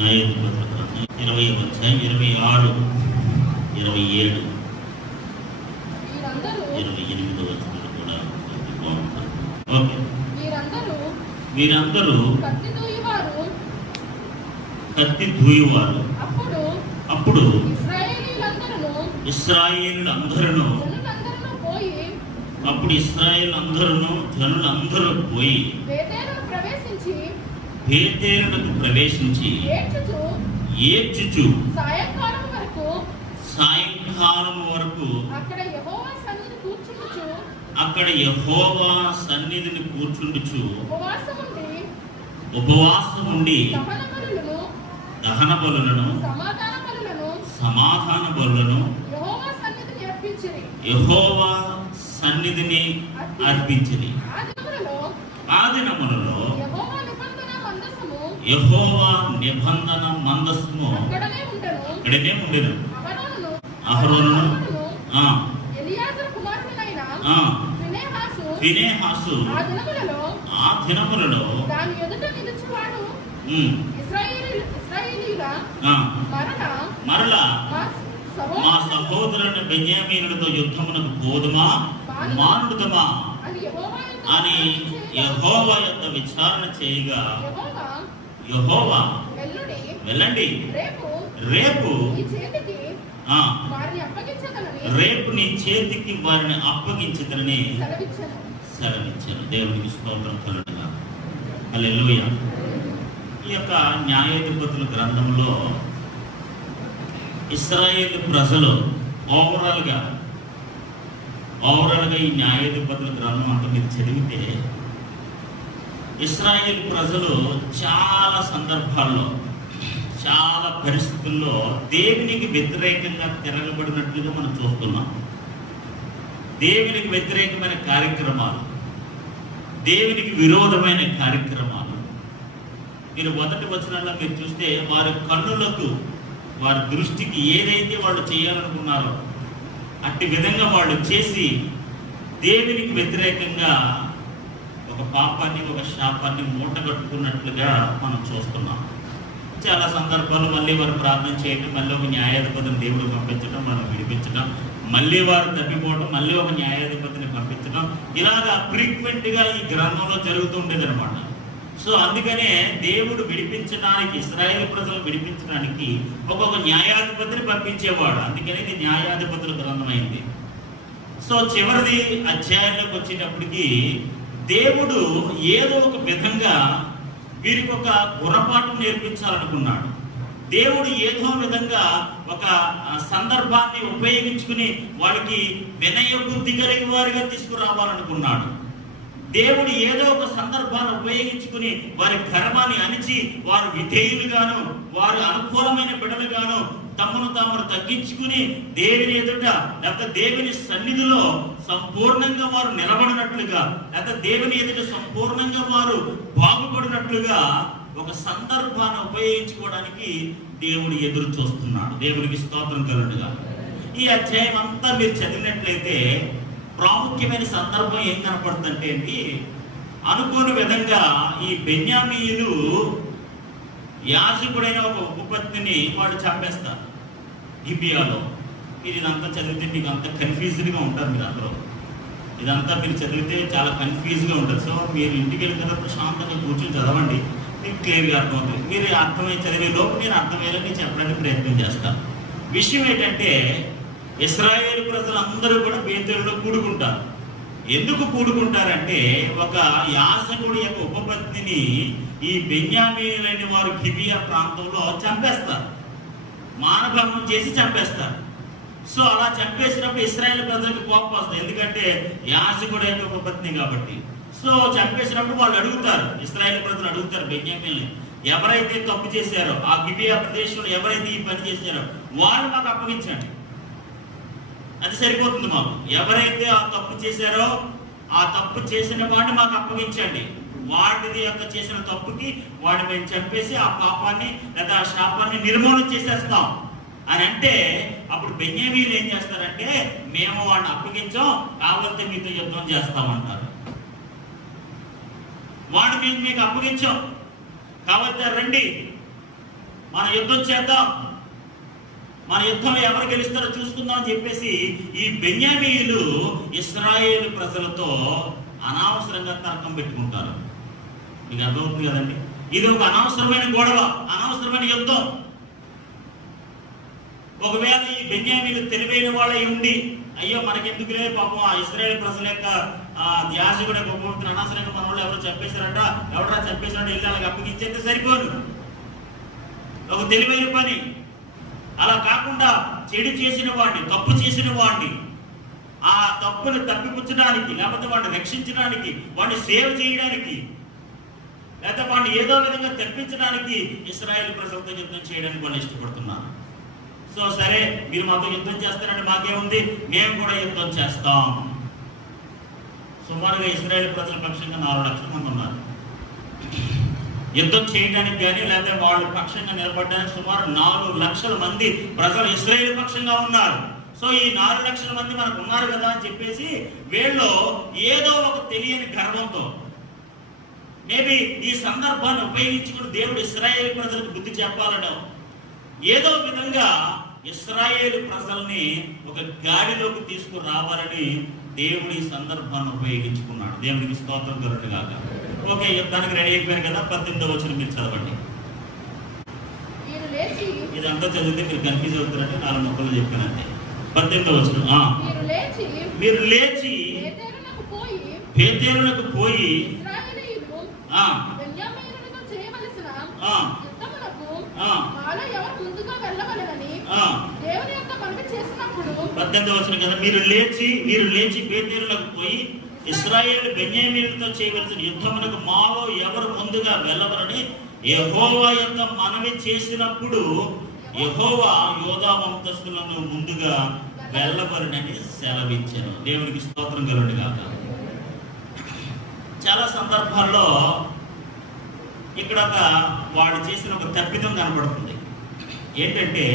న్యాయాధిపతుల గ్రంథం 20వ అధ్యాయం 26, 27, 28వ వచనాలు కూడా బాగుంటారు. ఓకే. వీరందరూ కత్తి దూయువారు. అప్పుడు ఇశ్రాయేలులందరూ జనులందరూ పోయి బేతేలునకు ప్రవేశించి ఏడ్చుచు సాయంకాలం వరకు అక్కడ యెహోవా సన్నిధిని కూర్చుండుచు ఉపవాసం ఉండి దహన బలులను సమాధాన బలులను యెహోవా సన్నిధిని అర్పించిరి. ఆ దినములలో యెహోవా నిబంధన మందసము ఇక్కడనే ఉండేది. అహరోనును ఫీనెహాసు ఆ దినములలో మరలా మా సహోదరుని బెన్యామీనులతో యుద్ధమునకు పోదుమా మానుడుదమా అని యెహోవా యొక్క విచారణ చేయగా, యెహోవా వెళ్ళండి, రేపు నీ చేతికి వారిని అప్పగించదనని సెలవిచ్చాను. దేవునికి స్తోత్రం కలుగుగా. హల్లెలూయా. ఈ యొక్క న్యాయాధిపతుల గ్రంథంలో ఇశ్రాయేలు ప్రజలు ఓవరాల్గా ఈ న్యాయాధిపతుల గ్రంథం అంతా మీరు చదివితే ఇశ్రాయేలు ప్రజలు చాలా సందర్భాల్లో చాలా పరిస్థితుల్లో దేవునికి వ్యతిరేకంగా తిరగబడినట్లుగా మనం చూస్తున్నాం. దేవునికి వ్యతిరేకమైన కార్యక్రమాలు, దేవునికి విరోధమైన కార్యక్రమాలు మీరు మొదటి వచనాల్లో మీరు చూస్తే వారి కన్నులకు వారి దృష్టికి ఏదైతే వాళ్ళు చేయాలనుకున్నారో అట్టి విధంగా వాళ్ళు చేసి దేవునికి వ్యతిరేకంగా ఒక పాపాన్ని ఒక శాపాన్ని మూటగట్టుకున్నట్లుగా మనం చూస్తున్నాం. చాలా సందర్భాలు మళ్ళీ వారు ప్రార్థన చేయడం, మళ్ళీ ఒక న్యాయాధిపతిని దేవుడు పంపించడం, మనం విడిపించడం, మళ్ళీ వారు తప్పిపోవడం, మళ్ళీ ఒక న్యాయాధిపతిని పంపించడం, ఇలాగా ఫ్రీక్వెంట్గా ఈ గ్రంథంలో జరుగుతుండేది అనమాట. సో అందుకనే దేవుడు విడిపించడానికి, ఇశ్రాయేలు ప్రజలు విడిపించడానికి ఒక్కొక్క న్యాయాధిపతిని పంపించేవాడు. అందుకనే ఇది న్యాయాధిపతుల గ్రంథం అయింది. సో చివరిది అధ్యాయంలోకి వచ్చేటప్పటికి దేవుడు ఏదో ఒక విధంగా వీరికి ఒక గుణపాఠం నేర్పించాలనుకున్నాడు. దేవుడు ఏదో విధంగా ఒక సందర్భాన్ని ఉపయోగించుకుని వారికి వినయ బుద్ధి కలిగి వారిగా తీసుకురావాలనుకున్నాడు. దేవుడు ఏదో ఒక సందర్భాన్ని ఉపయోగించుకుని వారి గర్వాన్ని అణిచి వారు విధేయులుగాను, వారు అనుకూలమైన బిడ్డలుగాను తమను తాము తగ్గించుకుని దేవుని ఎదుట లేకపోతే దేవుని సన్నిధిలో సంపూర్ణంగా వారు నిలబడినట్లుగా, లేకపోతే దేవుని ఎదుట సంపూర్ణంగా వారు బాగుపడినట్లుగా ఒక సందర్భాన్ని ఉపయోగించుకోవడానికి దేవుడు ఎదురు చూస్తున్నాడు. దేవునికి స్తోత్రం కలుగుగా. ఈ అధ్యాయం అంతా మీరు చదివినట్లయితే ప్రాముఖ్యమైన సందర్భం ఏం కనపడుతుందంటే అండి, అనుకోని విధంగా ఈ బెన్యామీయులు యాజకుడైన ఒక ఉపపత్నిని వాళ్ళు చంపేస్తారు గిబియాలో. మీరు ఇదంతా చదివితే మీకు అంత కన్ఫ్యూజ్డ్గా ఉంటారు. మీరు అందరూ ఇదంతా మీరు చదివితే చాలా కన్ఫ్యూజ్గా ఉంటుంది. సో మీరు ఇంటికి వెళ్ళిన తర్వాత ప్రశాంతంగా కూర్చొని చదవండి, మీకు క్లియర్గా అర్థమవుతుంది. మీరు అర్థమై చదివే లోపు నేను అర్థమయ్యేలా చెప్పడానికి ప్రయత్నం చేస్తాను. విషయం ఏంటంటే, ఇశ్రాయేలు ప్రజలందరూ కూడా బేతేలులో కూడుకుంటారు. ఎందుకు కూడుకుంటారంటే, ఒక యాజకుడి యొక్క ఉపపత్నిని ఈ బెన్యామీయులైన వారు గిబియా ప్రాంతంలో చంపేస్తారు, మానభంగం చేసి చంపేస్తారు. సో అలా చంపేసినప్పుడు ఇశ్రాయేలు ప్రజలకు కోపం వస్తుంది, ఎందుకంటే యాజకుడి యొక్క ఉపపత్ని కాబట్టి. సో చంపేసినప్పుడు వాళ్ళు అడుగుతారు, ఇశ్రాయేలు ప్రజలు అడుగుతారు బెన్యామీయుల్ని, ఎవరైతే తప్పు చేశారో ఆ గిబియా ప్రదేశంలో ఎవరైతే ఈ పని చేశారో వాళ్ళు మాకు అప్పగించండి, అది సరిపోతుంది మాకు. ఎవరైతే ఆ తప్పు చేశారో ఆ తప్పు చేసిన వాడిని మాకు అప్పగించండి, వాడిది యొక్క చేసిన తప్పుకి వాడిని మేము చంపేసి ఆ పాపాన్ని లేదా ఆ శాపాన్ని నిర్మూలన చేసేస్తాం అని అంటే, అప్పుడు బెన్యామీయులు ఏం చేస్తారంటే, మేము వాడిని అప్పగించాం, కావాలంటే మీతో యుద్ధం చేస్తామంటారు. వాడిని మేము మీకు అప్పగించాం, కావాలంటే రండి, మన యుద్ధం చేద్దాం, మన యుద్ధంలో ఎవరు గెలుస్తారో చూసుకుందాం అని చెప్పేసి ఈ బెన్యామీయులు ఇశ్రాయేలు ప్రజలతో అనవసరంగా తర్కం పెట్టుకుంటారు. మీకు అర్థమవుతుంది కదండి, ఇది ఒక అనవసరమైన గొడవ, అనవసరమైన యుద్ధం. ఒకవేళ ఈ బెన్యామీయులు తెలివైన వాళ్ళై ఉండి, అయ్యో మనకెందుకులే పాపం ఆ ఇశ్రాయేలు ప్రజల యొక్క ధ్యాస కూడా గొప్పవుతున్న అనవసరంగా మన వాళ్ళు ఎవరో చంపేశారంట, ఎవడరా చంపేశారంటే ఇల్లు అలాగ అప్పగించేస్తే సరిపోదు, ఒక తెలివైన పని. అలా కాకుండా చెడు చేసిన వాడిని, తప్పు చేసిన వాడిని, ఆ తప్పును తప్పిపుచ్చడానికి, లేకపోతే వాడిని రక్షించడానికి, వాడిని సేవ్ చేయడానికి, లేకపోతే వాడిని ఏదో విధంగా తెప్పించడానికి ఇశ్రాయేలు ప్రజలతో యుద్ధం చేయడానికి వాళ్ళు ఇష్టపడుతున్నారు. సో సరే, మీరు మాతో యుద్ధం చేస్తారంటే మాకేముంది, మేము కూడా యుద్ధం చేస్తాం. సుమారుగా ఇశ్రాయేలు ప్రజల పక్షంగా 4 లక్షల మంది ఉన్నారు. యుద్ధం చేయడానికి కానీ లేకపోతే వాళ్ళ పక్షంగా నిలబడడానికి సుమారు 4 లక్షల మంది ప్రజలు ఇశ్రాయేలు పక్షంగా ఉన్నారు. సో ఈ 4 లక్షల మంది మనకు ఉన్నారు కదా అని చెప్పేసి వీళ్ళు ఏదో ఒక తెలియని గర్వంతో, మేబీ ఈ సందర్భాన్ని ఉపయోగించుకుని దేవుడు ఇశ్రాయేలు ప్రజలకు బుద్ధి చెప్పాలనో, ఏదో విధంగా ఇశ్రాయేలు ప్రజల్ని ఒక గాడిలోకి తీసుకురావాలని దేవుడు ఈ సందర్భాన్ని ఉపయోగించుకున్నాడు. దేవుడికి స్తోత్రం కలుగునుగాక. ఓకే, యుద్ధానికి రెడీ అయిపోయారు కదా. 18వ వచనం మీరు చదవండి. ఇదంతా చదివితే మీరు కన్ఫ్యూజ్ అవుతారంటే 4 ముక్కలు చెప్పానంటే. 18వ వచనం, మీరు లేచి బేతేలునకు పోయి మీరు లేచి బేతేలునకు పోయి ఇశ్రాయేలు బెన్యామీనులతో చేయవలసిన యుద్ధమునకు మాలో ఎవరు ముందుగా వెళ్ళవరని యెహోవా యొక్క మనవి చేసినప్పుడు యెహోవా యోధా వంశస్థులను ముందుగా వెళ్ళవరని సెలవిచ్చాను. దేవునికి స్తోత్రం కలుగునుగాక. చాలా సందర్భాల్లో ఇక్కడ వాడు చేసిన ఒక తప్పిదం కనబడుతుంది. ఏంటంటే,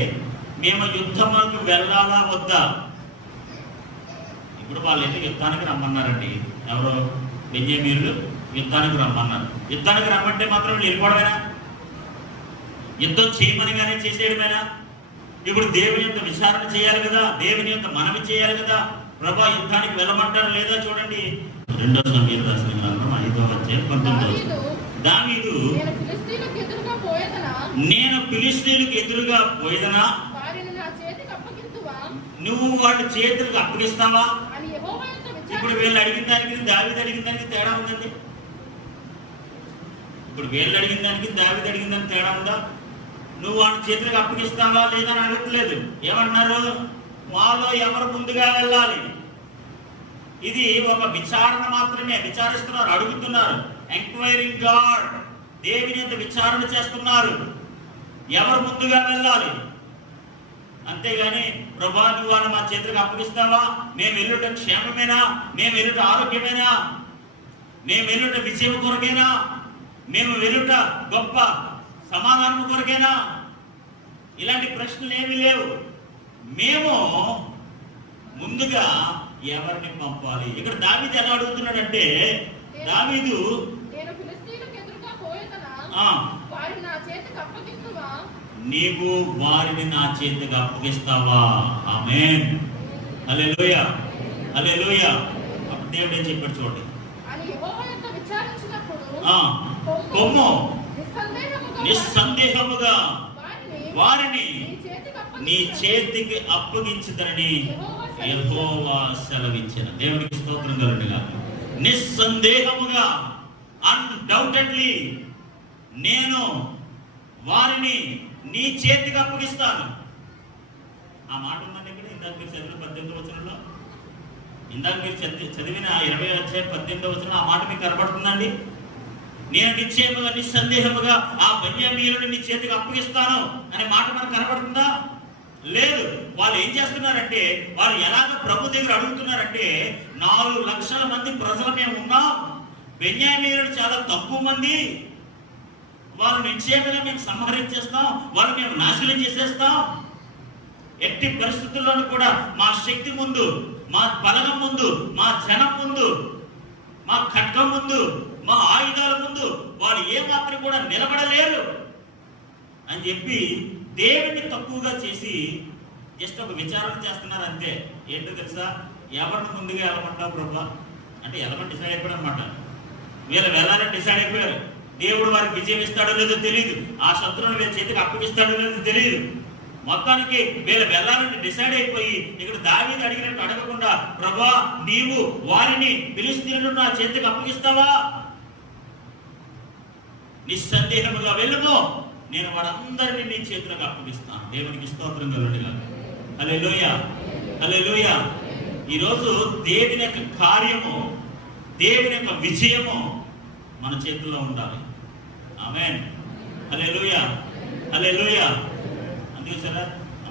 మేము యుద్ధములకు వెళ్ళాలా వద్దా? ఇప్పుడు వాళ్ళైతే యుద్ధానికి రమ్మన్నారండి. ఎవరో బెన్యామీనులు యుద్ధానికి రమ్మన్నారు. యుద్ధానికి రమ్మంటే మాత్రం వెళ్ళిపోవడమేనా? యుద్ధం చేయమనిగానే చేసేయడమేనా? ఇప్పుడు దేవుని యొక్క విచారణ చేయాలి కదా, దేవుని యొక్క మనవి చేయాలి కదా. ప్రభా యుద్ధానికి వెళ్ళమంటారు లేదా? చూడండి, 2వ సమూయేలు రాసిన గ్రంథం 5వ అధ్యాయం 19వ. దావీదు, నేను ఫిలిష్తీయులకు ఎదురుగా పోయేదనా, నువ్వు వాళ్ళ చేతులకు అప్పగిస్తావా? ఇప్పుడు వీళ్ళు అడిగిన దానికి దావీదు అడిగిన దానికి తేడా ఉందండి. ఇప్పుడు వీళ్ళు అడిగిన దానికి దావీదు అడిగిన దానికి తేడా ఉందా? నువ్వు వాళ్ళ చేతులకు అప్పగిస్తావా లేదా అని అడగట్లేదు. ఏమన్నారు? మాలో ఎవరు ముందుగా వెళ్ళాలి. ఇది ఒక విచారణ మాత్రమే. విచారిస్తున్నారు, అడుగుతున్నారు. ఎంక్వైరింగ్ గాడ్, దేవుని యొక్క విచారణ చేస్తున్నారు. ఎవరు ముందుగా వెళ్ళాలి? అంతేగాని ప్రభా నువ్వు అని మా చేతులకు అప్పగిస్తావా? మేము వెళ్ళుట క్షేమమేనా? మేము వెళ్ళుట ఆరోగ్యమేనా? మేము వెళ్ళుట విజయం కొరకేనా? మేము వెళ్ళుట గొప్ప సమాధానం కొరకేనా? ఇలాంటి ప్రశ్నలు ఏమీ లేవు. మేము ముందుగా ఎవరిని పంపాలి? ఇక్కడ దావీదు ఎలా అడుగుతున్నాడంటే, దావీదు నీవు వారిని నా చేతికి అప్పగిస్తావా? ఆమేన్, హల్లెలూయా, హల్లెలూయా. అప్పుడు దేవుడు ఏం చెప్పాడు చూడండి, కొమ్ము నిస్సందేహముగా వారిని నీ చేతికి అప్పగించుదనని యెహోవా సెలవిచ్చెను. దేవునికి స్తోత్రం కలుగునుగాక. నిస్సందేహముగా, అన్డౌటెడ్లీ నేను వారిని నీ చేతికి అప్పగిస్తాను. ఆ మాట ఉందండి ఇక్కడ. ఇందాక మీరు చదివిన 18వ వచనంలో, ఇందాక మీరు చదివిన 20వ అధ్యాయం 18వ వచనంలో ఆ మాట మీకు కనబడుతుందండి. నేను నిశ్చయముగా నిస్సందేహముగా ఆ బెన్యామీనులను నీ చేతికి అప్పగిస్తాను అనే మాట మనకు కనబడుతుందా? లేదు. వాళ్ళు ఏం చేస్తున్నారంటే, వాళ్ళు ఎలాగ ప్రభు దగ్గర అడుగుతున్నారంటే, 4 లక్షల మంది ప్రజలు మేము ఉన్నాం, బెన్యామీనులు చాలా తక్కువ మంది, వాళ్ళు నిశ్చయంగా మేము సంహరించేస్తాం, వాళ్ళు మేము నాశనం చేసేస్తాం. ఎట్టి పరిస్థితుల్లోనూ కూడా మా శక్తి ముందు, మా బలగం ముందు, మా జనం ముందు, మా ఖడ్గం ముందు, మా ఆయుధాల ముందు వాళ్ళు ఏమాత్రం కూడా నిలబడలేరు. అని చెప్పి దేవుడిని తక్కువగా చేసి జస్ట్ ఒక విచారణ చేస్తున్నారు అంతే. ఏంటో తెలుసా, ఎవరిని ముందుగా వెళ్ళమంటావు ప్రభా అంటే వెళ్ళమని డిసైడ్ అయిపోయాడు అనమాట. వీళ్ళు వెళ్ళాలని డిసైడ్ అయిపోయారు. దేవుడు వారికి విజయం ఇస్తాడో లేదో తెలియదు, ఆ శత్రువుని వీళ్ళ చేతికి అప్పగిస్తాడో లేదో తెలియదు. మొత్తానికి వీళ్ళు వెళ్ళాలని డిసైడ్ అయిపోయి ఇక్కడ దావీదు అడిగినట్టు అడగకుండా, ప్రభా నీవు వారిని ఫిలిష్తీయులను నా చేతికి అప్పగిస్తావా? నిస్సందేహముగా వెళ్ళుము, నేను వారందరినీ నీ చేతులకు అప్పగిస్తాను. దేవునికి స్తోత్రం కలుగునుగా. హల్లెలూయా, హల్లెలూయా. ఈరోజు దేవుని యొక్క కార్యము, దేవుని యొక్క విజయము మన చేతుల్లో ఉండాలి. ఆమేన్. హల్లెలూయా, హల్లెలూయా. అందుకే సరే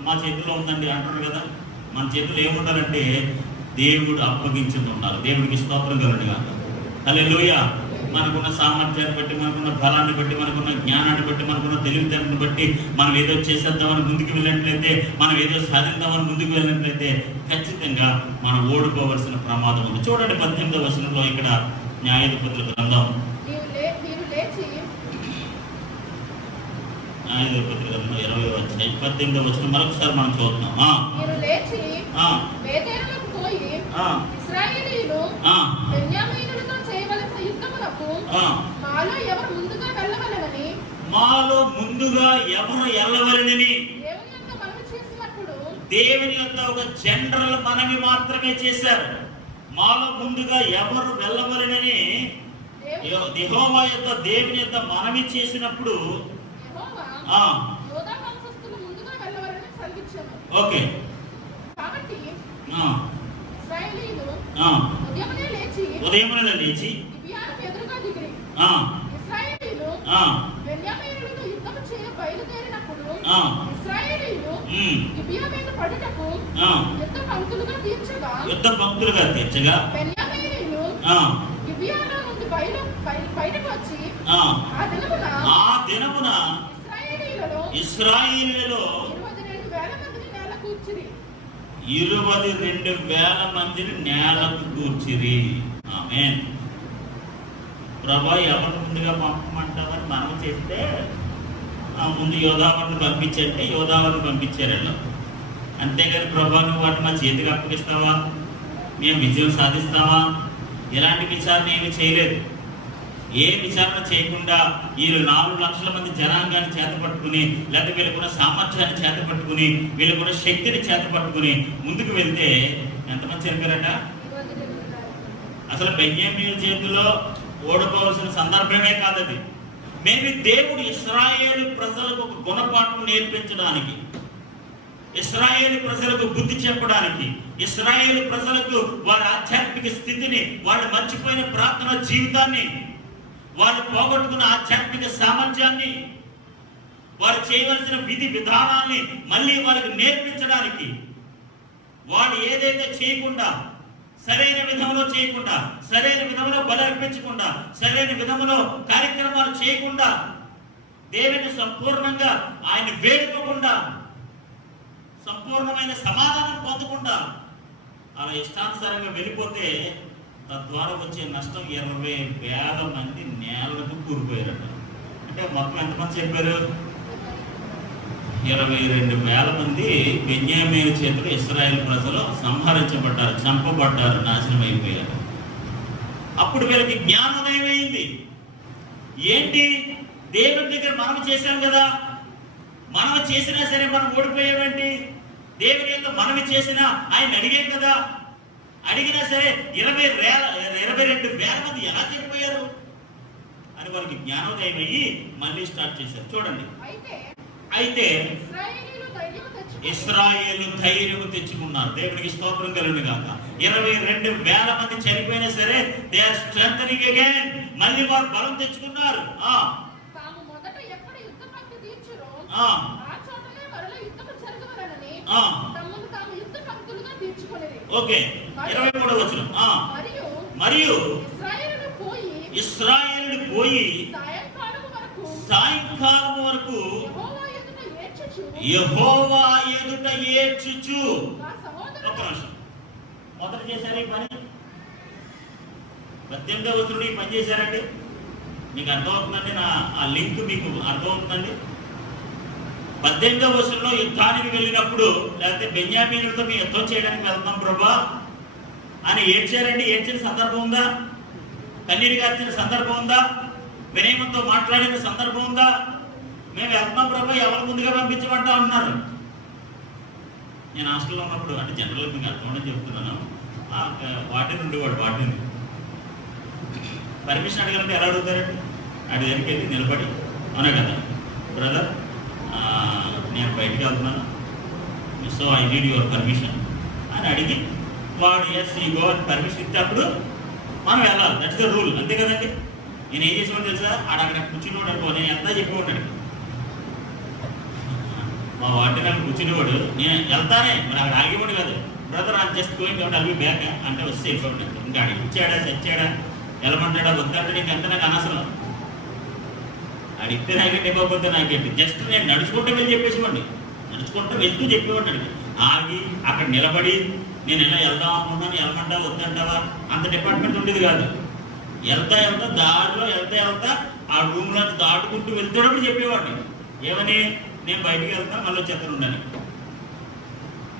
మా చేతిలో ఉందండి అంటారు కదా. మన చేతిలో ఏముండాలంటే దేవుడు అప్పగించింది ఉండాలి. దేవుడికి స్తోత్రం కలుగునుగా. హల్లెలూయా. మనకున్న సామర్థ్యాన్ని బట్టి, మనకున్న బలాన్ని బట్టి, మనకున్న జ్ఞానాన్ని బట్టి, మనకున్న తెలివితేటను బట్టి మనం ఏదో చేసేద్దామని ముందుకు వెళ్ళినట్లయితే, మనం ఏదో సాధిద్దామని ముందుకు వెళ్ళినట్లయితే ఖచ్చితంగా మనం ఓడిపోవలసిన ప్రమాదం ఉంది. చూడండి 18వ వచనంలో ఇక్కడ న్యాయాధిపతుల గ్రంథం, న్యాయాధిపతుల గ్రంథం 20వ అధ్యాయం 18వ వచనం మరొకసారి మనం చూద్దాం. మాలో ముందుగా ఎవరు వెళ్ళవలనని దేవుని యొక్క ఒక జనరల్ మనవి మాత్రమే చేశారు. మాలో ముందుగా ఎవరు వెళ్ళవలనని యెహోవా యొక్క దేవుని యొక్క మనవి చేసినప్పుడు ఓకే ఉదయమున లేచి యుద్ధ పంక్తులుగా తీర్చగా ఆ దినమున ఇశ్రాయేలీయులలో 22,000 మందిని నేలకు కూర్చిరి. ఆమేన్. ప్రభా ఎవరిని ముందుగా పంపమంటామని మనం చేస్తే ముందు యోధావరిని పంపించంటే యోధావరిని పంపించారు. అంతేగాని ప్రభా నువ్వు వాటిని మా చేతికి అప్పగిస్తావా, మేము విజయం సాధిస్తావా, ఇలాంటి విచారణ ఏమి చేయలేదు. ఏ విచారణ చేయకుండా వీళ్ళు 4 లక్షల మంది జనాంగాన్ని చేతపట్టుకుని, లేకపోతే వీళ్ళకున్న సామర్థ్యాన్ని చేతపట్టుకుని, వీళ్ళకున్న శక్తిని చేతపట్టుకుని ముందుకు వెళ్తే ఎంతమంది చనిపోయారట? అసలు బెన్యామీను చేతిలో ఓడిపోవలసిన సందర్భమే కాదది. మేబీ దేవుడు ఇశ్రాయేలు ప్రజలకు ఒక గుణపాఠం నేర్పించడానికి, ఇశ్రాయేలు ప్రజలకు బుద్ధి చెప్పడానికి, ఇశ్రాయేలు ప్రజలకు వారి ఆధ్యాత్మిక స్థితిని, వాళ్ళు మర్చిపోయిన ప్రార్థన జీవితాన్ని, వాళ్ళు పోగొట్టుకున్న ఆధ్యాత్మిక సామర్థ్యాన్ని, వారు చేయవలసిన విధి విధానాన్ని మళ్ళీ వారికి నేర్పించడానికి, వాళ్ళు ఏదైతే చేయకుండా, సరైన విధంలో చేయకుండా, సరైన విధంలో బలర్పించకుండా, సరైన విధంలో కార్యక్రమాలు చేయకుండా, దేవుని సంపూర్ణంగా ఆయన వేడుకోకుండా, సంపూర్ణమైన సమాధానం పొందకుండా అలా ఇష్టానుసారంగా వెళ్ళిపోతే తద్వారా వచ్చే నష్టం 20,000 మంది నేలకు కూలిపోయారట. అంటే మొత్తం ఎంతమంది చెప్పారు? 22,000 మంది బెన్యామీను చేతులు ఇశ్రాయేలు ప్రజలు సంహరించబడ్డారు, చంపబడ్డారు, నాశనం అయిపోయారు. అప్పుడు వీళ్ళకి జ్ఞానోదయం అయింది. ఏంటి, దేవుడి దగ్గర మనం చేశాం కదా, మనం చేసినా సరే మనం ఓడిపోయామంటే, దేవుని యొక్క మనవి చేసినా ఆయన అడిగాం కదా, అడిగినా సరే 22,000 మంది ఎలా చనిపోయారు అని వాళ్ళకి జ్ఞానోదయం అయ్యి మళ్ళీ స్టార్ట్ చేశారు. చూడండి, అయితే ఇశ్రాయేలు ధైర్యం తెచ్చుకున్నారు. దేవునికి స్తోత్రం కలుగును గాక. 22,000 మంది చనిపోయినా సరే దే ఆర్ స్ట్రెంథనింగ్ అగైన్, మళ్ళీ వారు బలం తెచ్చుకున్నారు. ఓకే, 23వ వచనం. మరియు ఇశ్రాయేలు పోయి సాయంకాలం వరకు యెహోవా ఎదుట ఏడ్చుచు. ఒక్క నిమిషం, మొదట చేశారు ఈ పని, 18వ వచనంలో ఈ పని చేశారండి. మీకు అర్థమవుతుందండి? ఆ లింక్ మీకు అర్థమవుతుందండి? 18వ వచనంలో యుద్ధానికి వెళ్ళినప్పుడు, లేకపోతే బెన్యామీనులతో మేము యుద్ధం చేయడానికి వెళ్తాం ప్రభా అని ఏడ్చారండి. ఏడ్చిన సందర్భం ఉందా? కన్నీరు గార్చిన సందర్భం ఉందా? వినయంతో మాట్లాడిన సందర్భం ఉందా? మేము వెళ్తున్నాం ప్రభా, ఎవరు ముందుగా పంపించమంటా ఉన్నారు. నేను హాస్టల్లో ఉన్నప్పుడు, అంటే జనరల్గా మీకు అర్థం ఉండని చెప్తున్నాను, వాటిని ఉండేవాడు. వాటిని పర్మిషన్ అడగాలంటే ఎలా అడుగుతారండి? అడి దగ్గరికి వెళ్ళి నిలబడి, అవునా కదా బ్రదర్, నేను బయటికి వెళ్తున్నాను, so I need your permission అని అడిగి వాడు ఎస్ ఈ గో అని పర్మిషన్ ఇస్తే అప్పుడు మనం వెళ్ళాలి. దట్స్ ద రూల్, అంతే కదండి. నేను ఏం చేసేవాడు తెలుసా? అక్కడ కూర్చునేవాడు అనుకో, నేను ఎంత చెప్పేవాడు. మా వాటిని అక్కడ కూర్చునేవాడు, నేను వెళ్తానే, మరి అక్కడ ఆగేవాడు కాదు. బ్రదర్ అని జస్ట్ గోయింగ్ అవుట్ అవి బ్యాక్ అంటే వస్తే అయిపోయింది. ఇంకా అడిగి ఇచ్చాడా చచ్చాడా వెళ్ళమంటాడా వద్దంటాడు ఇంకెంత నాకు అనవసరం. అడిగితే నాకేంటి ఇవ్వకపోతే నాకేంటి, జస్ట్ నేను నడుచుకుంటూ వెళ్ళి చెప్పేసేవాడిని. నడుచుకుంటూ వెళ్తూ చెప్పేవాడిని. ఆగి అక్కడ నిలబడి నేను ఎలా వెళ్దాం అనుకున్నాను, వెళ్ళమంటా వద్దంటావా అంత డిపార్ట్మెంట్ ఉండేది కాదు. వెళ్తా దారిలో వెళ్తా ఆ రూమ్లో దాటుకుంటూ వెళ్తున్నప్పుడు చెప్పేవాడిని ఏమని, నేను బయటికి వెళ్తా మళ్ళీ వచ్చేస్తాను ఉండని.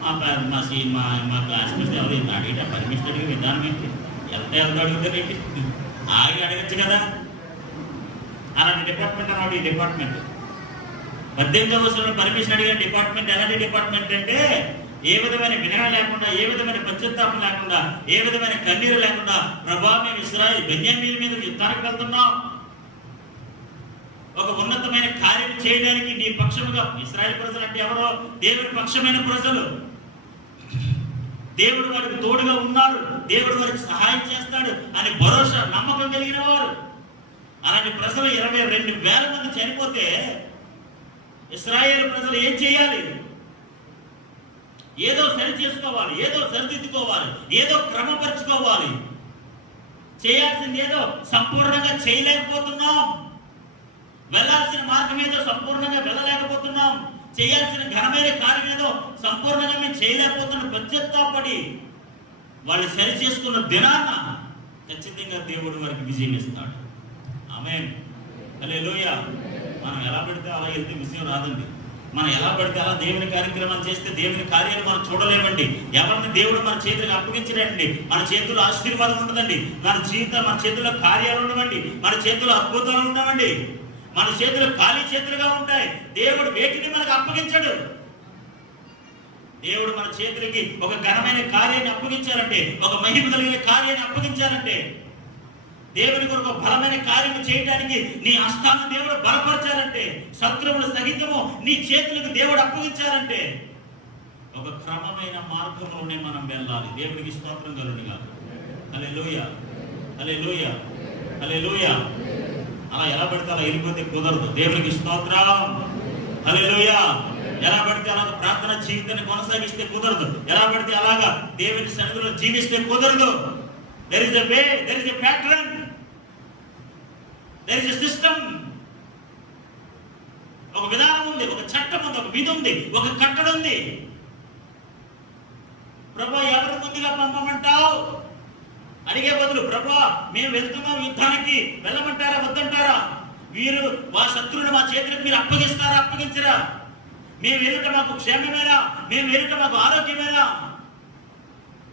మా క్లాస్మేట్స్ ఎవరు అడిగితే పర్మిషన్ అడిగే విధానం ఏంటి? వెళ్తా అడుగుతారేంటి? ఆగి అడగచ్చు కదా. అలాంటి డిపార్ట్మెంట్ అన్నమాట ఈ డిపార్ట్మెంట్. 18వ వచనంలో పర్మిషన్ అడిగిన డిపార్ట్మెంట్ ఎలాంటి డిపార్ట్మెంట్ అంటే, ఏ విధమైన వినయం లేకుండా, ఏ విధమైన పశ్చాత్తాపం లేకుండా, ఏ విధమైన కన్నీరు లేకుండా, ప్రభా మేము ఇశ్రాయేలు బెన్యామీను మీద యుద్ధానికి వెళ్తున్నాం, ఒక ఉన్నతమైన కార్యం చేయడానికి నీ పక్షముగా. ఇశ్రాయేలు ప్రజలు అంటే ఎవరో? దేవుడి పక్షమైన ప్రజలు. దేవుడు వారికి తోడుగా ఉన్నాడు, దేవుడు వారికి సహాయం చేస్తాడు అని భరోసా నమ్మకం కలిగిన వారు. అలాంటి ప్రజలు 22,000 మంది చనిపోతే ఇశ్రాయేలు ప్రజలు ఏం చేయాలి? ఏదో సరి చేసుకోవాలి, ఏదో సరిదిద్దుకోవాలి, ఏదో క్రమపరుచుకోవాలి. చేయాల్సింది ఏదో సంపూర్ణంగా చేయలేకపోతున్నాం. వెళ్ళాల్సిన మార్గం ఏదో సంపూర్ణంగా వెళ్ళలేకపోతున్నాం. చేయాల్సిన ఘనమైన కార్యం ఏదో సంపూర్ణంగా మేము చేయలేకపోతున్నాం. పశ్చాత్తాపడి వాళ్ళు సరి చేసుకున్న దినాన ఖచ్చితంగా దేవుడు వారికి విజయం ఇస్తాడు. ఆమేన్, హల్లెలూయా. మనం ఎలా పెడితే అలా వెళ్తే విజయం రాదండి. మనం ఎలా పడితే అలా దేవుని కార్యక్రమాలు చేస్తే దేవుని కార్యాలు మనం చూడలేమండి. ఎవరిని దేవుడు మన చేతులకు అప్పగించడండి, మన చేతుల్లో ఆశీర్వాదం ఉండదండి. మన చేతుల్లో కార్యాలు ఉండవండి, మన చేతుల్లో అద్భుతాలు ఉండవండి. మన చేతులు ఖాళీ చేతులుగా ఉంటాయి. దేవుడు వేటిని మనకు అప్పగించాడు. దేవుడు మన చేతులకి ఒక ఘనమైన కార్యాన్ని అప్పగించాలంటే, ఒక మహిమ కలిగిన కార్యాన్ని అప్పగించాలంటే, దేవుని కొరకు బలమైన కార్యం చేయడానికి నీ హస్తాన్ని దేవుడు బలపరచాలంటే, శత్రువుల సహితము నీ చేతులకు దేవుడు అప్పగించాలంటే, ఒక క్రమమైన మార్గంలోనే మనం వెళ్ళాలి. దేవుడికి స్తోత్రం కలుగునుగా. హల్లెలూయా, హల్లెలూయా, హల్లెలూయా. అలా ఎలా పడితే అలా వెళ్ళిపోతే కుదరదు. దేవునికి స్తోత్రం, హల్లెలూయా. ఎలా పడితే అలాగ ప్రార్థన జీవితాన్ని కొనసాగిస్తే కుదరదు. ఎలా పడితే అలాగా దేవుని సన్నిధిలో జీవిస్తే కుదరదు. There is a way, there is a pattern, there is a system. ఒక విధానం ఉంది, ఒక చట్టం ఉంది, ఒక విధి ఉంది, ఒక కట్టడం ఉంది. ప్రభా ఎవరు ముందుగా పంపమంటావు అడిగే బదులు, ప్రభా మేము వెళ్తున్నాం యుద్ధానికి, వెళ్ళమంటారా వద్దంటారా? వీరు మా శత్రువులు మా చేతులకు మీరు అప్పగిస్తారా అప్పగించరా? మేము వెళ్తే మాకు క్షేమమేనా? మేము వెళ్తే మాకు ఆరోగ్యమేనా?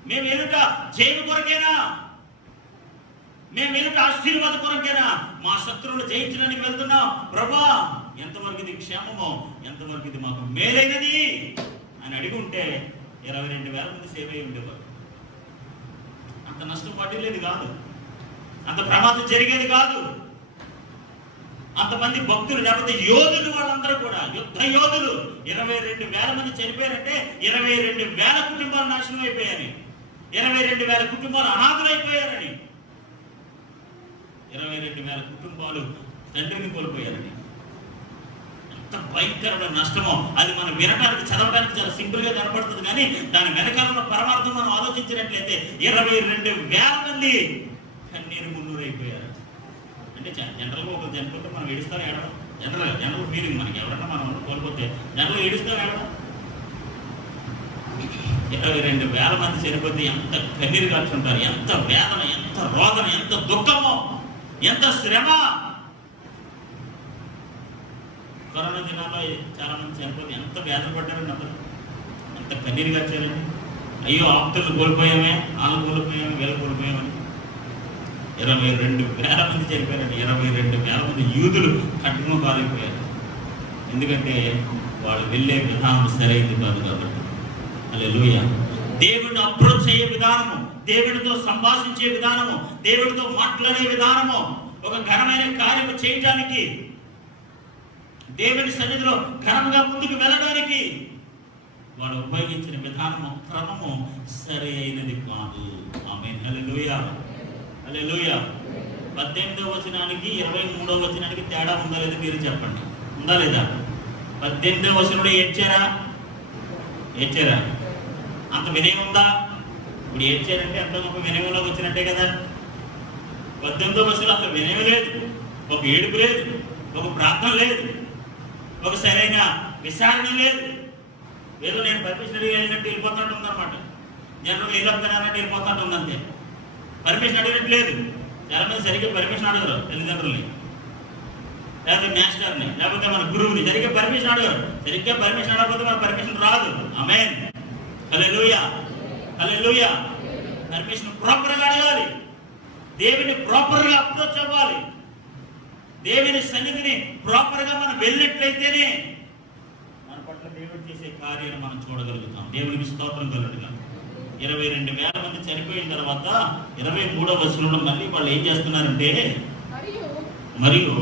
మేము వెళ్త జయము కొరకేనా? మేము వెళ్తే ఆశీర్వాద కొరకేనా? మా శత్రువులు జయించడానికి వెళ్తున్నాం ప్రభా, ఎంతవరకు ఇది క్షేమమో, ఎంతవరకు ఇది మాకు మేలైనది అని అడిగి ఉంటే 22,000 మంది సేవ అయి ఉండేవారు. అంత నష్టం పడేది కాదు, అంత ప్రమాదం జరిగేది కాదు. అంతమంది భక్తులు లేకపోతే యోధులు, వాళ్ళందరూ కూడా యుద్ధ యోధులు. 22,000 మంది చనిపోయారంటే 22,000 కుటుంబాలు నాశనం అయిపోయాయని, 22,000 కుటుంబాలు అనాథలైపోయారని, 22,000 కుటుంబాలు తండ్రిని కోల్పోయారని. ఎంత భయంకరమైన నష్టమో అది మనం వినడానికి, చదవడానికి చాలా సింపుల్ గా కనపడుతుంది, కానీ దాని వెనకాల పరమార్థం మనం ఆలోచించినట్లయితే 22,000 మంది కన్నీరు మున్నూరు అయిపోయారు. అంటే జనరల్గా ఒకరు చనిపోతే మనం ఏడుస్తాం ఏడడం జనరల్ ఫీలింగ్. మనకి ఎవరన్నా మనం కోల్పోతే జనరల్ ఏడుస్తాం ఏడడం. 22,000 మంది చనిపోతే ఎంత కన్నీరు కాల్చుంటారు, ఎంత వేదన, ఎంత రోదన, ఎంత దుఃఖమో, ఎంత శ్రమ. కరోనా దినాల్లో చాలా మంది చనిపోతే ఎంత వేదన పడ్డారండి, అందరూ ఎంత కన్నీరు వచ్చారండి. అయ్యో ఆప్తులు కోల్పోయామే, వాళ్ళు కోల్పోయామే, వీళ్ళు కోల్పోయామని. 22,000 మంది చనిపోయారండి. 22,000 మంది యూదులు కఠినం కాలిపోయారు. ఎందుకంటే వాళ్ళు వెళ్ళే విధానం సరైనది కాదు కాబట్టి. హల్లెలూయా. దేవుడిని అప్రోచ్ అయ్యే విధానము, దేవుడితో సంభాషించే విధానము, దేవుడితో మాట్లాడే విధానము, ఒక ఘనమైన కార్యము చేయడానికి, దేవుని సన్నిధిలో ఘనంగా ముందుకు వెళ్ళడానికి వాడు ఉపయోగించిన విధానము, క్రమము సరి అయినది కాదు. ఆమేన్. హల్లెలూయా. హల్లెలూయా. 18వ వచనానికి 23వ వచనానికి తేడా ఉందా లేదా మీరు చెప్పండి. ఉందా లేదా? 18వ వచనంలో ఏడ్చారా? అంత వినయం ఉందా? ఇప్పుడు ఏడ్చారంటే అంత గొప్ప వినయంలో వచ్చినట్టే కదా. 18వ వచనంలో అసలు వినయం లేదు, ఒక ఏడుపు లేదు, ఒక ప్రార్థన లేదు, ఒక సరైన విచారణ లేదు. ఏదో నేను పర్మిషన్ అడిగి వెళ్ళినట్టు వెళ్ళిపోతాంటు ఉందన్నమాట. జనరల్ వెళ్ళొస్తానన్నట్టు వెళ్ళిపోతాంటు ఉంది అంతే. పర్మిషన్ అడిగినట్లేదు. చాలా మంది సరిగ్గా పర్మిషన్ అడగరు తల్లిదండ్రుల్ని, లేకపోతే మాస్టర్ని, లేకపోతే మన గురువుని సరిగ్గా పర్మిషన్ అడగరు. సరిగ్గా పర్మిషన్ అడగకపోతే మన పర్మిషన్ రాదు. ఆమేన్. హల్లెలూయా. హల్లెలూయా. పర్మిషన్ ప్రాపర్గా అడగాలి. దేవుని ప్రాపర్గా అప్రోచ్ అవ్వాలి. దేవుని సన్నిధిని ప్రాపర్గా మనం వెళ్ళినట్లయితేనే మన పట్ల దేవుడు చేసే కార్యాన్ని మనం చూడగలుగుతాం. దేవునికి స్తోత్రం కలుగుగా. 22,000 మంది చనిపోయిన తర్వాత 23వ వచనంలో మళ్ళీ వాళ్ళు ఏం చేస్తున్నారంటే, మరియు